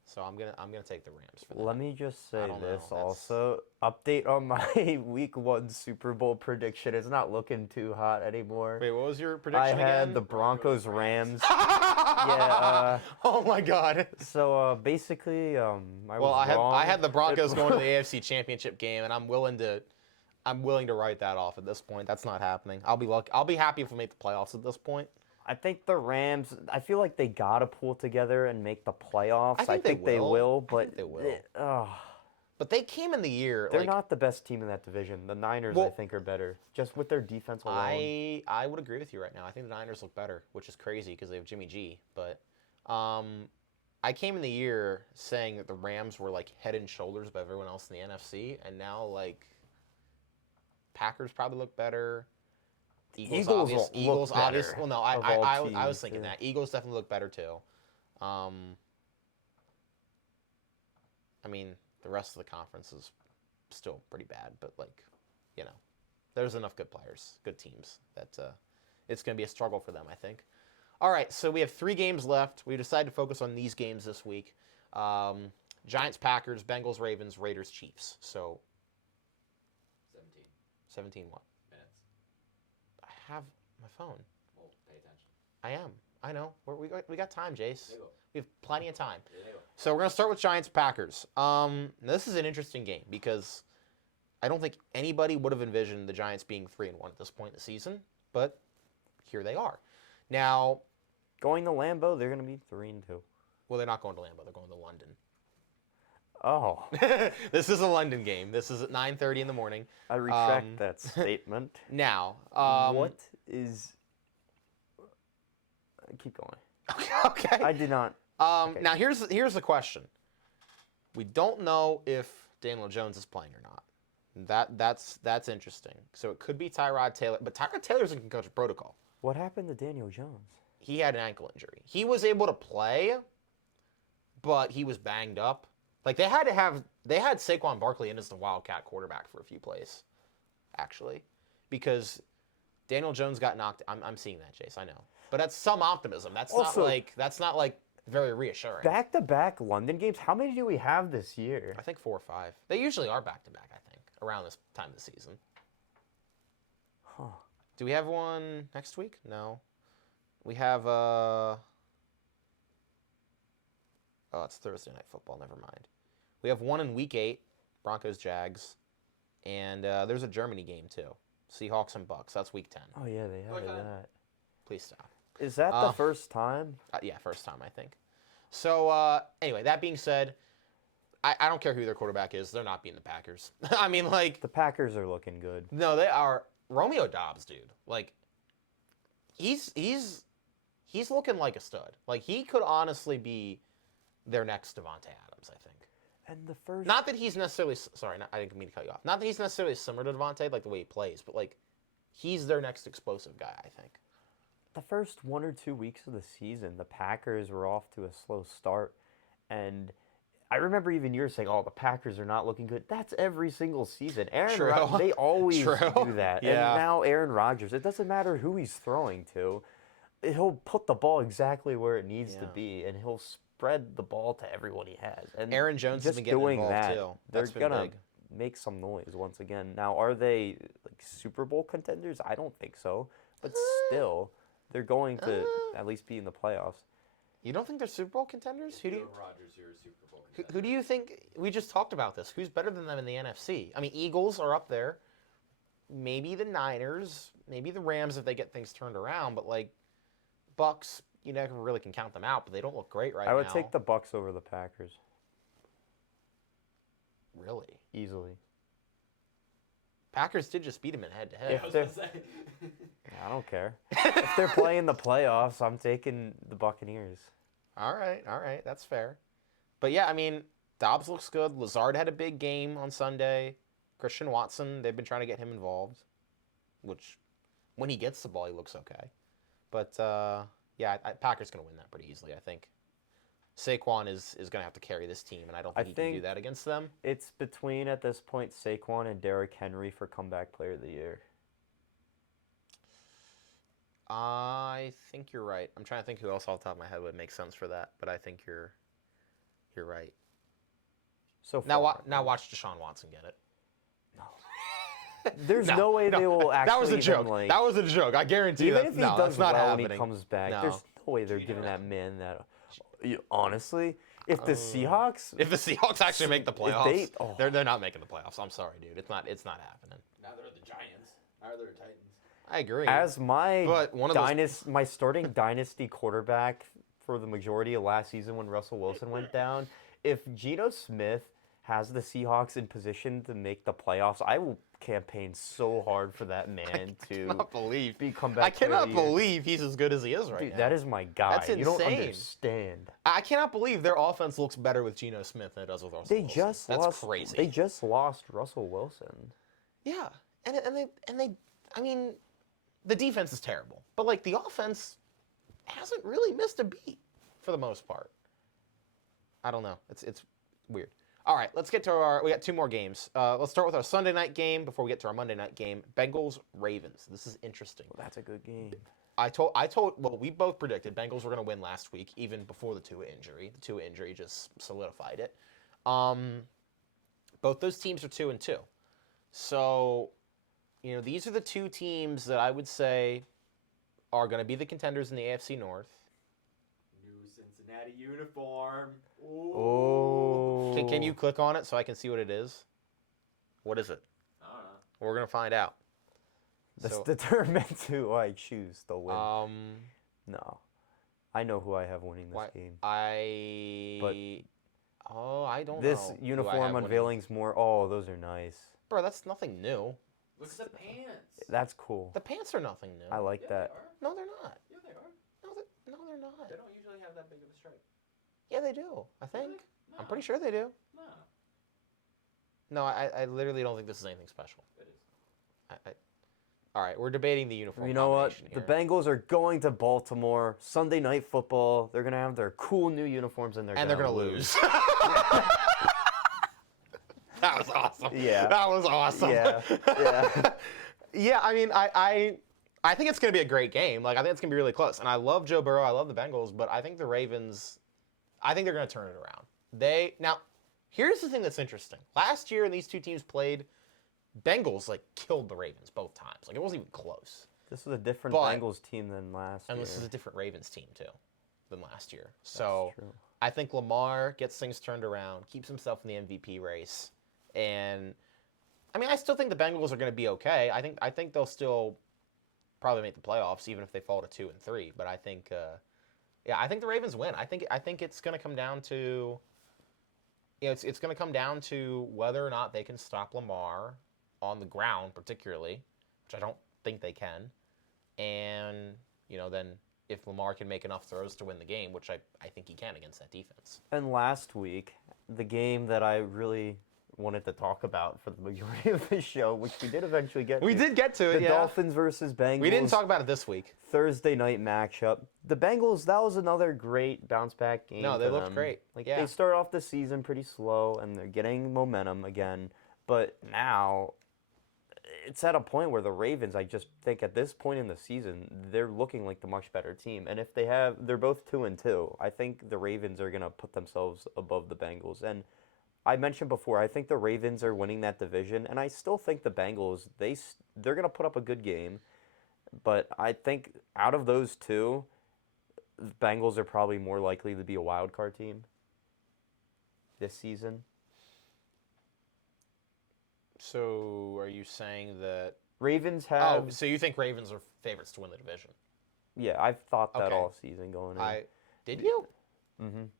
So I'm gonna take the Rams for that. Let me just say don't this know. also. Update on my Week 1 Super Bowl prediction. It's not looking too hot anymore. Wait, what was your I prediction had again? the Broncos Rams. Yeah. Oh my God. So basically, I was wrong. I had the Broncos going to the AFC Championship game, and I'm willing to write that off at this point. That's not happening. I'll be happy if we make the playoffs at this point. I think the Rams, I feel like they got to pull together and make the playoffs. I think they will. but I think they will. But they came in the year. They're not the best team in that division. The Niners, I think, are better, just with their defense alone. I would agree with you right now. I think the Niners look better, which is crazy because they have Jimmy G. But I came in the year saying that the Rams were like head and shoulders above everyone else in the NFC, and now like Packers probably look better. Eagles obviously. Well, no, I was thinking that Eagles definitely look better too. I mean, the rest of the conference is still pretty bad, but like, there's enough good players, good teams that it's going to be a struggle for them, I think. All right, so we have 3 games left. We decided to focus on these games this week. Giants, Packers, Bengals, Ravens, Raiders, Chiefs. So 17 what? Minutes. I have my phone. Well, pay attention. I am. I know. We got time, Jace. There you go. We have plenty of time. There you go. So we're going to start with Giants, Packers. This is an interesting game because I don't think anybody would have envisioned the Giants being 3-1 at this point in the season, but here they are. Now, going to Lambeau, they're going to be 3-2. well, they're not going to Lambeau. They're going to London. Oh. This is a London game. This is at 9:30 in the morning. I retract that statement. Now, What is... Keep going. Okay. I did not. Okay. Now here's the question. We don't know if Daniel Jones is playing or not. That's interesting. So it could be Tyrod Taylor, but Tyrod Taylor's in concussion protocol. What happened to Daniel Jones? He had an ankle injury. He was able to play, but he was banged up. Like they had Saquon Barkley in as the Wildcat quarterback for a few plays, actually, because Daniel Jones got knocked. I'm seeing that, Chase. I know, but that's some optimism. That's not like very reassuring. Back-to-back London games. How many do we have this year? I think 4 or 5. They usually are back to back. I think around this time of the season. Huh. Do we have one next week? No. We have Oh, it's Thursday Night Football. Never mind. We have one in Week 8, Broncos Jags, and there's a Germany game too, Seahawks and Bucks. That's Week 10. Oh yeah, they had that. Please stop. Is that the first time? Yeah, first time I think. So anyway, that being said, I don't care who their quarterback is. They're not beating the Packers. I mean, like The Packers are looking good. no, they are. Romeo Doubs, dude. Like he's looking like a stud. Like he could honestly be their next Devontae Adams, I think. And the first. Not that he's necessarily sorry, I didn't mean to cut you off. Not that he's necessarily similar to Devontae, like the way he plays, but like he's their next explosive guy, I think. The first 1 or 2 weeks of the season, the Packers were off to a slow start, and I remember even you saying, "Oh, the Packers are not looking good." That's every single season. True. They always True. do that. Yeah. And now Aaron Rodgers, it doesn't matter who he's throwing to, he'll put the ball exactly where it needs to Yeah. be, and he'll spread the ball to everyone he has. And Aaron Jones has just been getting doing involved that, too. they're That's been gonna big. make some noise once again. Now, are they like Super Bowl contenders? I don't think so, but still, they're going to at least be in the playoffs. You don't think they're Super Bowl contenders? Who do you, Rodgers, you're a Super Bowl who do you think? We just talked about this. Who's better than them in the NFC? I mean, Eagles are up there. Maybe the Niners. Maybe the Rams if they get things turned around. But like Bucks, you never really can count them out. But they don't look great right now. I would take the Bucks over the Packers really. easily. Packers did just beat them in head-to-head. If they're- I don't care. If they're playing the playoffs, I'm taking the Buccaneers. All right, that's fair. But yeah, I mean, Dobbs looks good. Lazard had a big game on Sunday. Christian Watson, they've been trying to get him involved, which when he gets the ball, he looks okay. But yeah, Packers going to win that pretty easily, I think. Saquon is going to have to carry this team, and I don't think he can do that against them. It's between, at this point, Saquon and Derrick Henry for comeback player of the year. I think you're right. I'm trying to think who else off the top of my head would make sense for that, but I think you're right. So Now far, watch Deshaun Watson get it. there's no way they will actually. That was a joke. Like, That was a joke. I guarantee you even that. if he No, does that's not well happening. when he comes back, No. there's no way they're giving that man that. Honestly, if the Seahawks, If the Seahawks actually make the if playoffs, they- they're not making the playoffs. I'm sorry, dude. It's not happening. Now they're the Giants. Now they're the Titans. I agree. as my But one of those- my starting dynasty quarterback for the majority of last season when Russell Wilson went down, if Geno Smith has the Seahawks in position to make the playoffs, I will campaign so hard for that man I cannot believe. be comeback I cannot player of the year. believe he's as good as he is right Dude, now. that is my guy. That's You don't insane. understand. I cannot believe their offense looks better with Geno Smith than it does with Russell They Wilson. just That's lost. crazy. They just lost Russell Wilson. Yeah, and they. I mean, the defense is terrible, but like the offense hasn't really missed a beat for the most part. I don't know. It's weird. All right, let's get to we got 2 more games. Let's start with our Sunday night game before we get to our Monday night game. Bengals Ravens. This is interesting. Well, that's a good game. Well, we both predicted Bengals were going to win last week, even before the Tua injury. The Tua injury just solidified it. Both those teams are 2-2. So, these are the 2 teams that I would say are going to be the contenders in the AFC North. New Cincinnati uniform. Oh. Can you click on it so I can see what it is? What is it? I don't know. We're going to find out. That's So, determined to choose the win. um, No, I know who I have winning this why- game. I don't know. This who I have uniform winning. unveiling's more. Oh, those are nice. Bro, that's nothing new. Look at the pants. That's cool. The pants are nothing new. I like Yeah, that. They are. No, they're not. Yeah, they are. No, not? They don't usually have that big of a stripe. Yeah, they do. I think. No. I'm pretty sure they do. No. No, I literally don't think this is anything special. It is. All right, we're debating the uniform. You know what? combination The here. Bengals are going to Baltimore Sunday Night Football. They're gonna have their cool new uniforms, and they're gonna lose. That was awesome. Yeah. That was awesome. Yeah. Yeah. Yeah, I mean, I think it's going to be a great game. Like, I think it's going to be really close. And I love Joe Burrow. I love the Bengals. But I think the Ravens, I think they're going to turn it around. Now, here's the thing that's interesting. Last year, when these two teams played, Bengals, like, killed the Ravens both times. Like, it wasn't even close. This is a different But- Bengals team than last year. And this is a different Ravens team, too, than last year. So true. I think Lamar gets things turned around, keeps himself in the MVP race. And, I mean, I still think the Bengals are going to be okay. I think they'll still probably make the playoffs, even if they fall to 2 and 3. But I think, I think the Ravens win. I think it's going to come down to, it's going to come down to whether or not they can stop Lamar on the ground, particularly, which I don't think they can. And, then if Lamar can make enough throws to win the game, which I think he can against that defense. And last week, the game that I really wanted to talk about for the majority of the show, which we did eventually get We to. did get to it, The Dolphins versus Bengals. We didn't talk about it this week. Thursday night matchup. The Bengals, that was another great bounce back game. No, they for looked them. great. Like Yeah. they started off the season pretty slow and they're getting momentum again. But now it's at a point where the Ravens, I just think at this point in the season, they're looking like the much better team. And if they're both 2-2, I think the Ravens are gonna put themselves above the Bengals. And I mentioned before, I think the Ravens are winning that division, and I still think the Bengals, they're going to put up a good game. But I think out of those two, the Bengals are probably more likely to be a wild card team this season. So are you saying that... Ravens have... Oh, so you think Ravens are favorites to win the division? Yeah, I've thought that Okay. all season going in. Did you?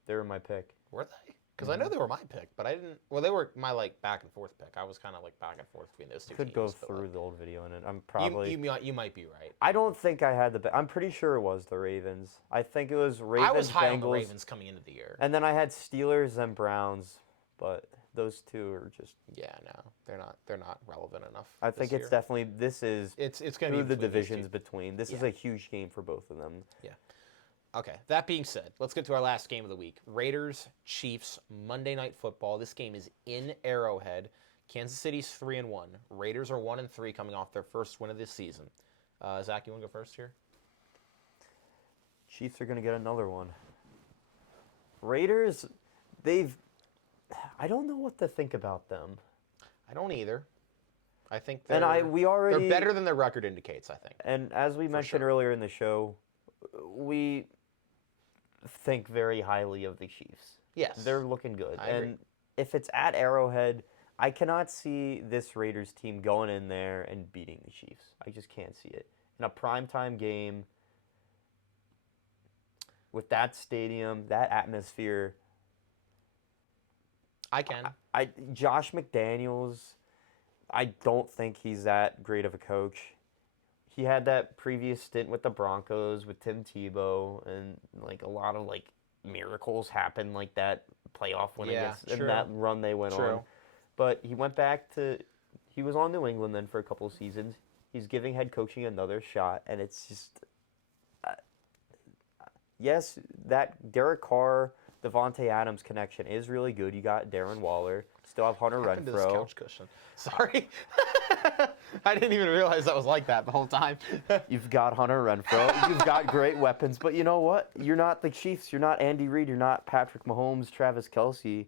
They were my pick. Were they? Because I know they were my pick, but I didn't... Well, they were my, back and forth pick. I was kind of, back and forth between those two Could teams. go but, through the old video in it. I'm probably... You might be right. I don't think I had the... I'm pretty sure it was the Ravens. I think it was Ravens, I was high Bengals, on the Ravens coming into the year. and then I had Steelers and Browns, but those two are just... Yeah, no. They're not relevant enough. I think this it's year. definitely... This is... It's going to be through the between these two. divisions between. This is Yeah. a huge game for both of them. Yeah. Okay, that being said, let's get to our last game of the week. Raiders, Chiefs, Monday Night Football. This game is in Arrowhead. Kansas City's 3-1. Raiders are 1-3 coming off their first win of this season. Zach, you want to go first here? Chiefs are going to get another one. Raiders, I don't know what to think about them. I don't either. I think And they're better than their record indicates, I think. And as we mentioned sure. earlier in the show, we think very highly of the Chiefs. Yes. They're looking good. I agree. And if it's at Arrowhead, I cannot see this Raiders team going in there and beating the Chiefs. I just can't see it. In a primetime game, with that stadium, that atmosphere, I can. Josh McDaniels, I don't think he's that great of a coach. He had that previous stint with the Broncos with Tim Tebow, and a lot of miracles happened, like that playoff win against true. and that run they went True. on. But he went back to he was on New England then for a couple of seasons. He's giving head coaching another shot, and it's just yes, that Derek Carr, Devontae Adams connection is really good. You got Darren Waller, still have Hunter What happened to this Renfro. couch cushion? Sorry. I didn't even realize that was like that the whole time. You've got Hunter Renfro. You've got great weapons. But you know what? You're not the Chiefs. You're not Andy Reid. You're not Patrick Mahomes, Travis Kelce.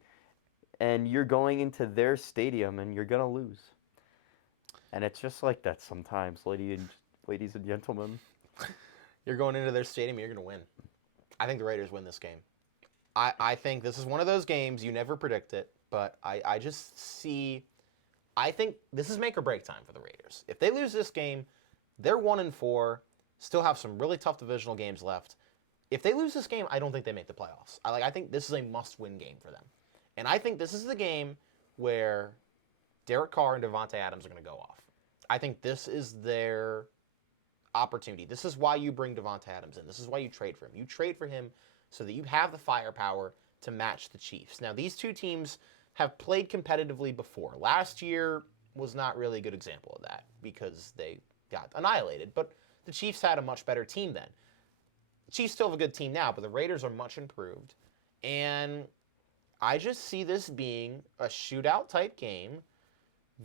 And you're going into their stadium and you're going to lose. And it's just like that sometimes, ladies and gentlemen. You're going into their stadium, you're going to win. I think the Raiders win this game. I think this is one of those games, you never predict it, but I just see... I think this is make or break time for the Raiders. If they lose this game, they're 1-4, still have some really tough divisional games left. If they lose this game, I don't think they make the playoffs. I think this is a must-win game for them. And I think this is the game where Derek Carr and Devontae Adams are going to go off. I think this is their opportunity. This is why you bring Devontae Adams in. This is why you trade for him. You trade for him so that you have the firepower to match the Chiefs. Now, these two teams have played competitively before. Last year was not really a good example of that because they got annihilated. But the Chiefs had a much better team then. The Chiefs still have a good team now, but the Raiders are much improved. And I just see this being a shootout type game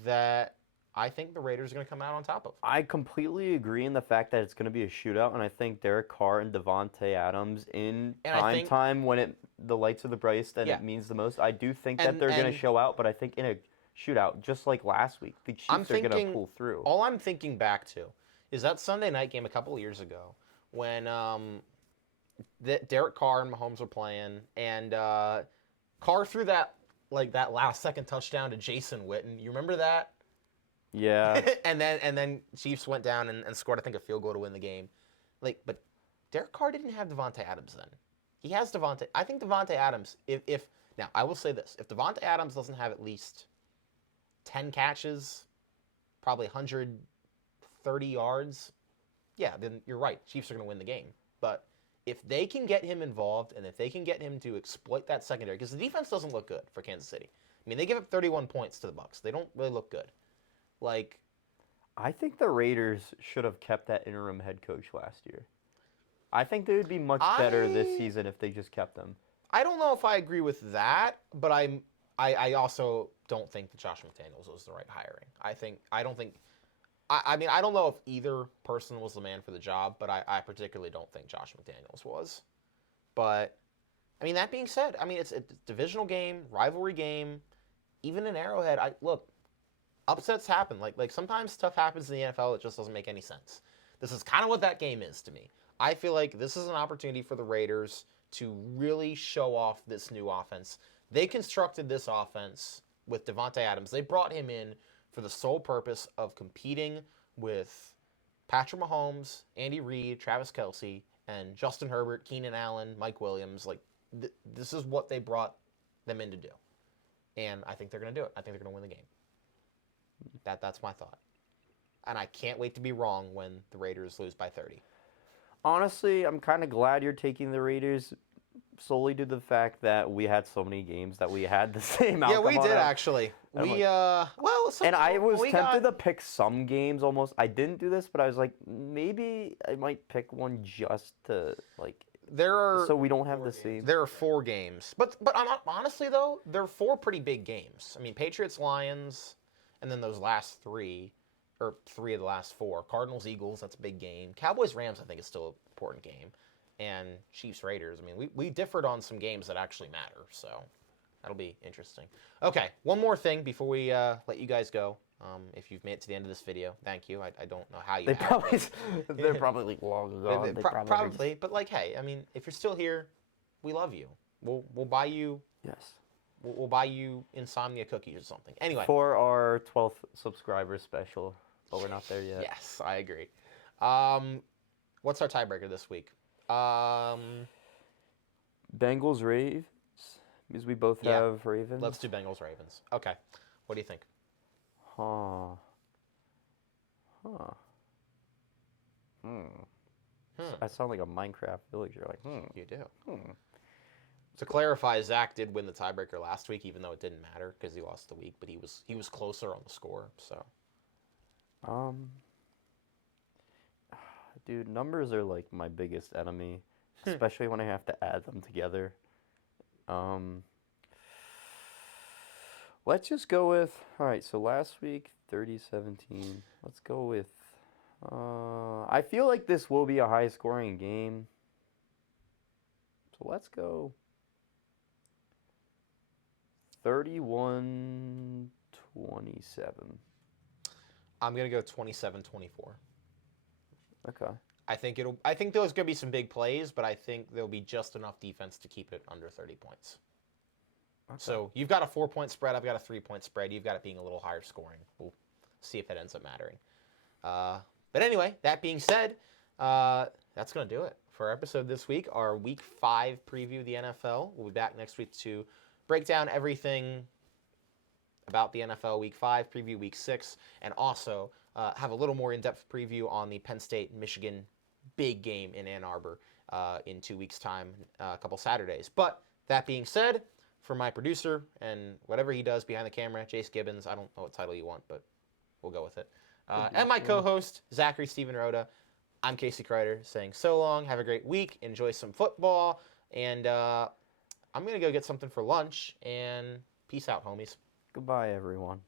that I think the Raiders are going to come out on top of. I completely agree in the fact that it's going to be a shootout, and I think Derek Carr and Devontae Adams in prime time when the lights are the brightest and it means the most. I do think that they're going to show out, but I think in a shootout, just like last week, the Chiefs are going to pull through. All I'm thinking back to is that Sunday night game a couple of years ago when Derek Carr and Mahomes were playing, and Carr threw that last second touchdown to Jason Witten. You remember that? Yeah. and then Chiefs went down and scored, I think, a field goal to win the game. But Derek Carr didn't have Devontae Adams then. He has Devontae. I think Devontae Adams, now I will say this, if Devontae Adams doesn't have at least 10 catches, probably 130 yards, yeah, then you're right. Chiefs are going to win the game. But if they can get him involved and if they can get him to exploit that secondary, because the defense doesn't look good for Kansas City. I mean, they give up 31 points to the Bucs. They don't really look good. I think the Raiders should have kept that interim head coach last year. I think they would be much better this season if they just kept them. I don't know if I agree with that, but I also don't think that Josh McDaniels was the right hiring. I don't know if either person was the man for the job, but I particularly don't think Josh McDaniels was. But I mean, that being said, I mean it's a divisional game, rivalry game, even in Arrowhead. Look. Upsets happen. Like sometimes stuff happens in the NFL that just doesn't make any sense. This is kind of what that game is to me. I feel like this is an opportunity for the Raiders to really show off this new offense. They constructed this offense with Devontae Adams. They brought him in for the sole purpose of competing with Patrick Mahomes, Andy Reid, Travis Kelce, and Justin Herbert, Keenan Allen, Mike Williams. This is what they brought them in to do. And I think they're going to do it. I think they're going to win the game. That's my thought. And I can't wait to be wrong when the Raiders lose by 30. Honestly, I'm kind of glad you're taking the Raiders solely due to the fact that we had so many games that we had the same outcome. Yeah, we did actually. I was tempted to pick some games almost. I didn't do this, but I was like, maybe I might pick one just to so we don't have the same. There are 4 games. But honestly though, there are 4 pretty big games. I mean, Patriots, Lions, and then those last 3, or 3 of the last 4. Cardinals, Eagles, that's a big game. Cowboys, Rams, I think is still an important game. And Chiefs, Raiders. I mean, we differed on some games that actually matter, so that'll be interesting. Okay, one more thing before we let you guys go. If you've made it to the end of this video, thank you. I don't know how you They're probably long gone. Probably, but hey, I mean, if you're still here, we love you. We'll buy you. Yes. We'll buy you insomnia cookies or something. Anyway. For our 12th subscriber special, but we're not there yet. Yes, I agree. What's our tiebreaker this week? Bengals, Ravens, because we both have Ravens. Let's do Bengals, Ravens. Okay. What do you think? I sound like a Minecraft villager. You do. To clarify, Zach did win the tiebreaker last week, even though it didn't matter because he lost the week. But he was closer on the score. So, dude, numbers are like my biggest enemy, especially when I have to add them together. Let's just go with all right. So last week, 30-17. Let's go with. I feel like this will be a high-scoring game. So let's go. 31-27. I'm gonna go 27-24. Okay. I think there's gonna be some big plays, but I think there'll be just enough defense to keep it under 30 points. Okay. So you've got a 4-point spread. I've got a 3-point spread. You've got it being a little higher scoring. We'll see if it ends up mattering. But anyway, that being said, that's gonna do it for our episode this week. Our Week 5 preview of the NFL. We'll be back next week to break down everything about the NFL Week 5, preview Week 6, and also have a little more in-depth preview on the Penn State-Michigan big game in Ann Arbor in 2 weeks' time, a couple Saturdays. But that being said, for my producer and whatever he does behind the camera, Jace Gibbons, I don't know what title you want, but we'll go with it. And my co-host, Zachary Steven Rhoda, I'm Casey Kreider saying so long, have a great week, enjoy some football, and I'm going to go get something for lunch, and peace out, homies. Goodbye, everyone.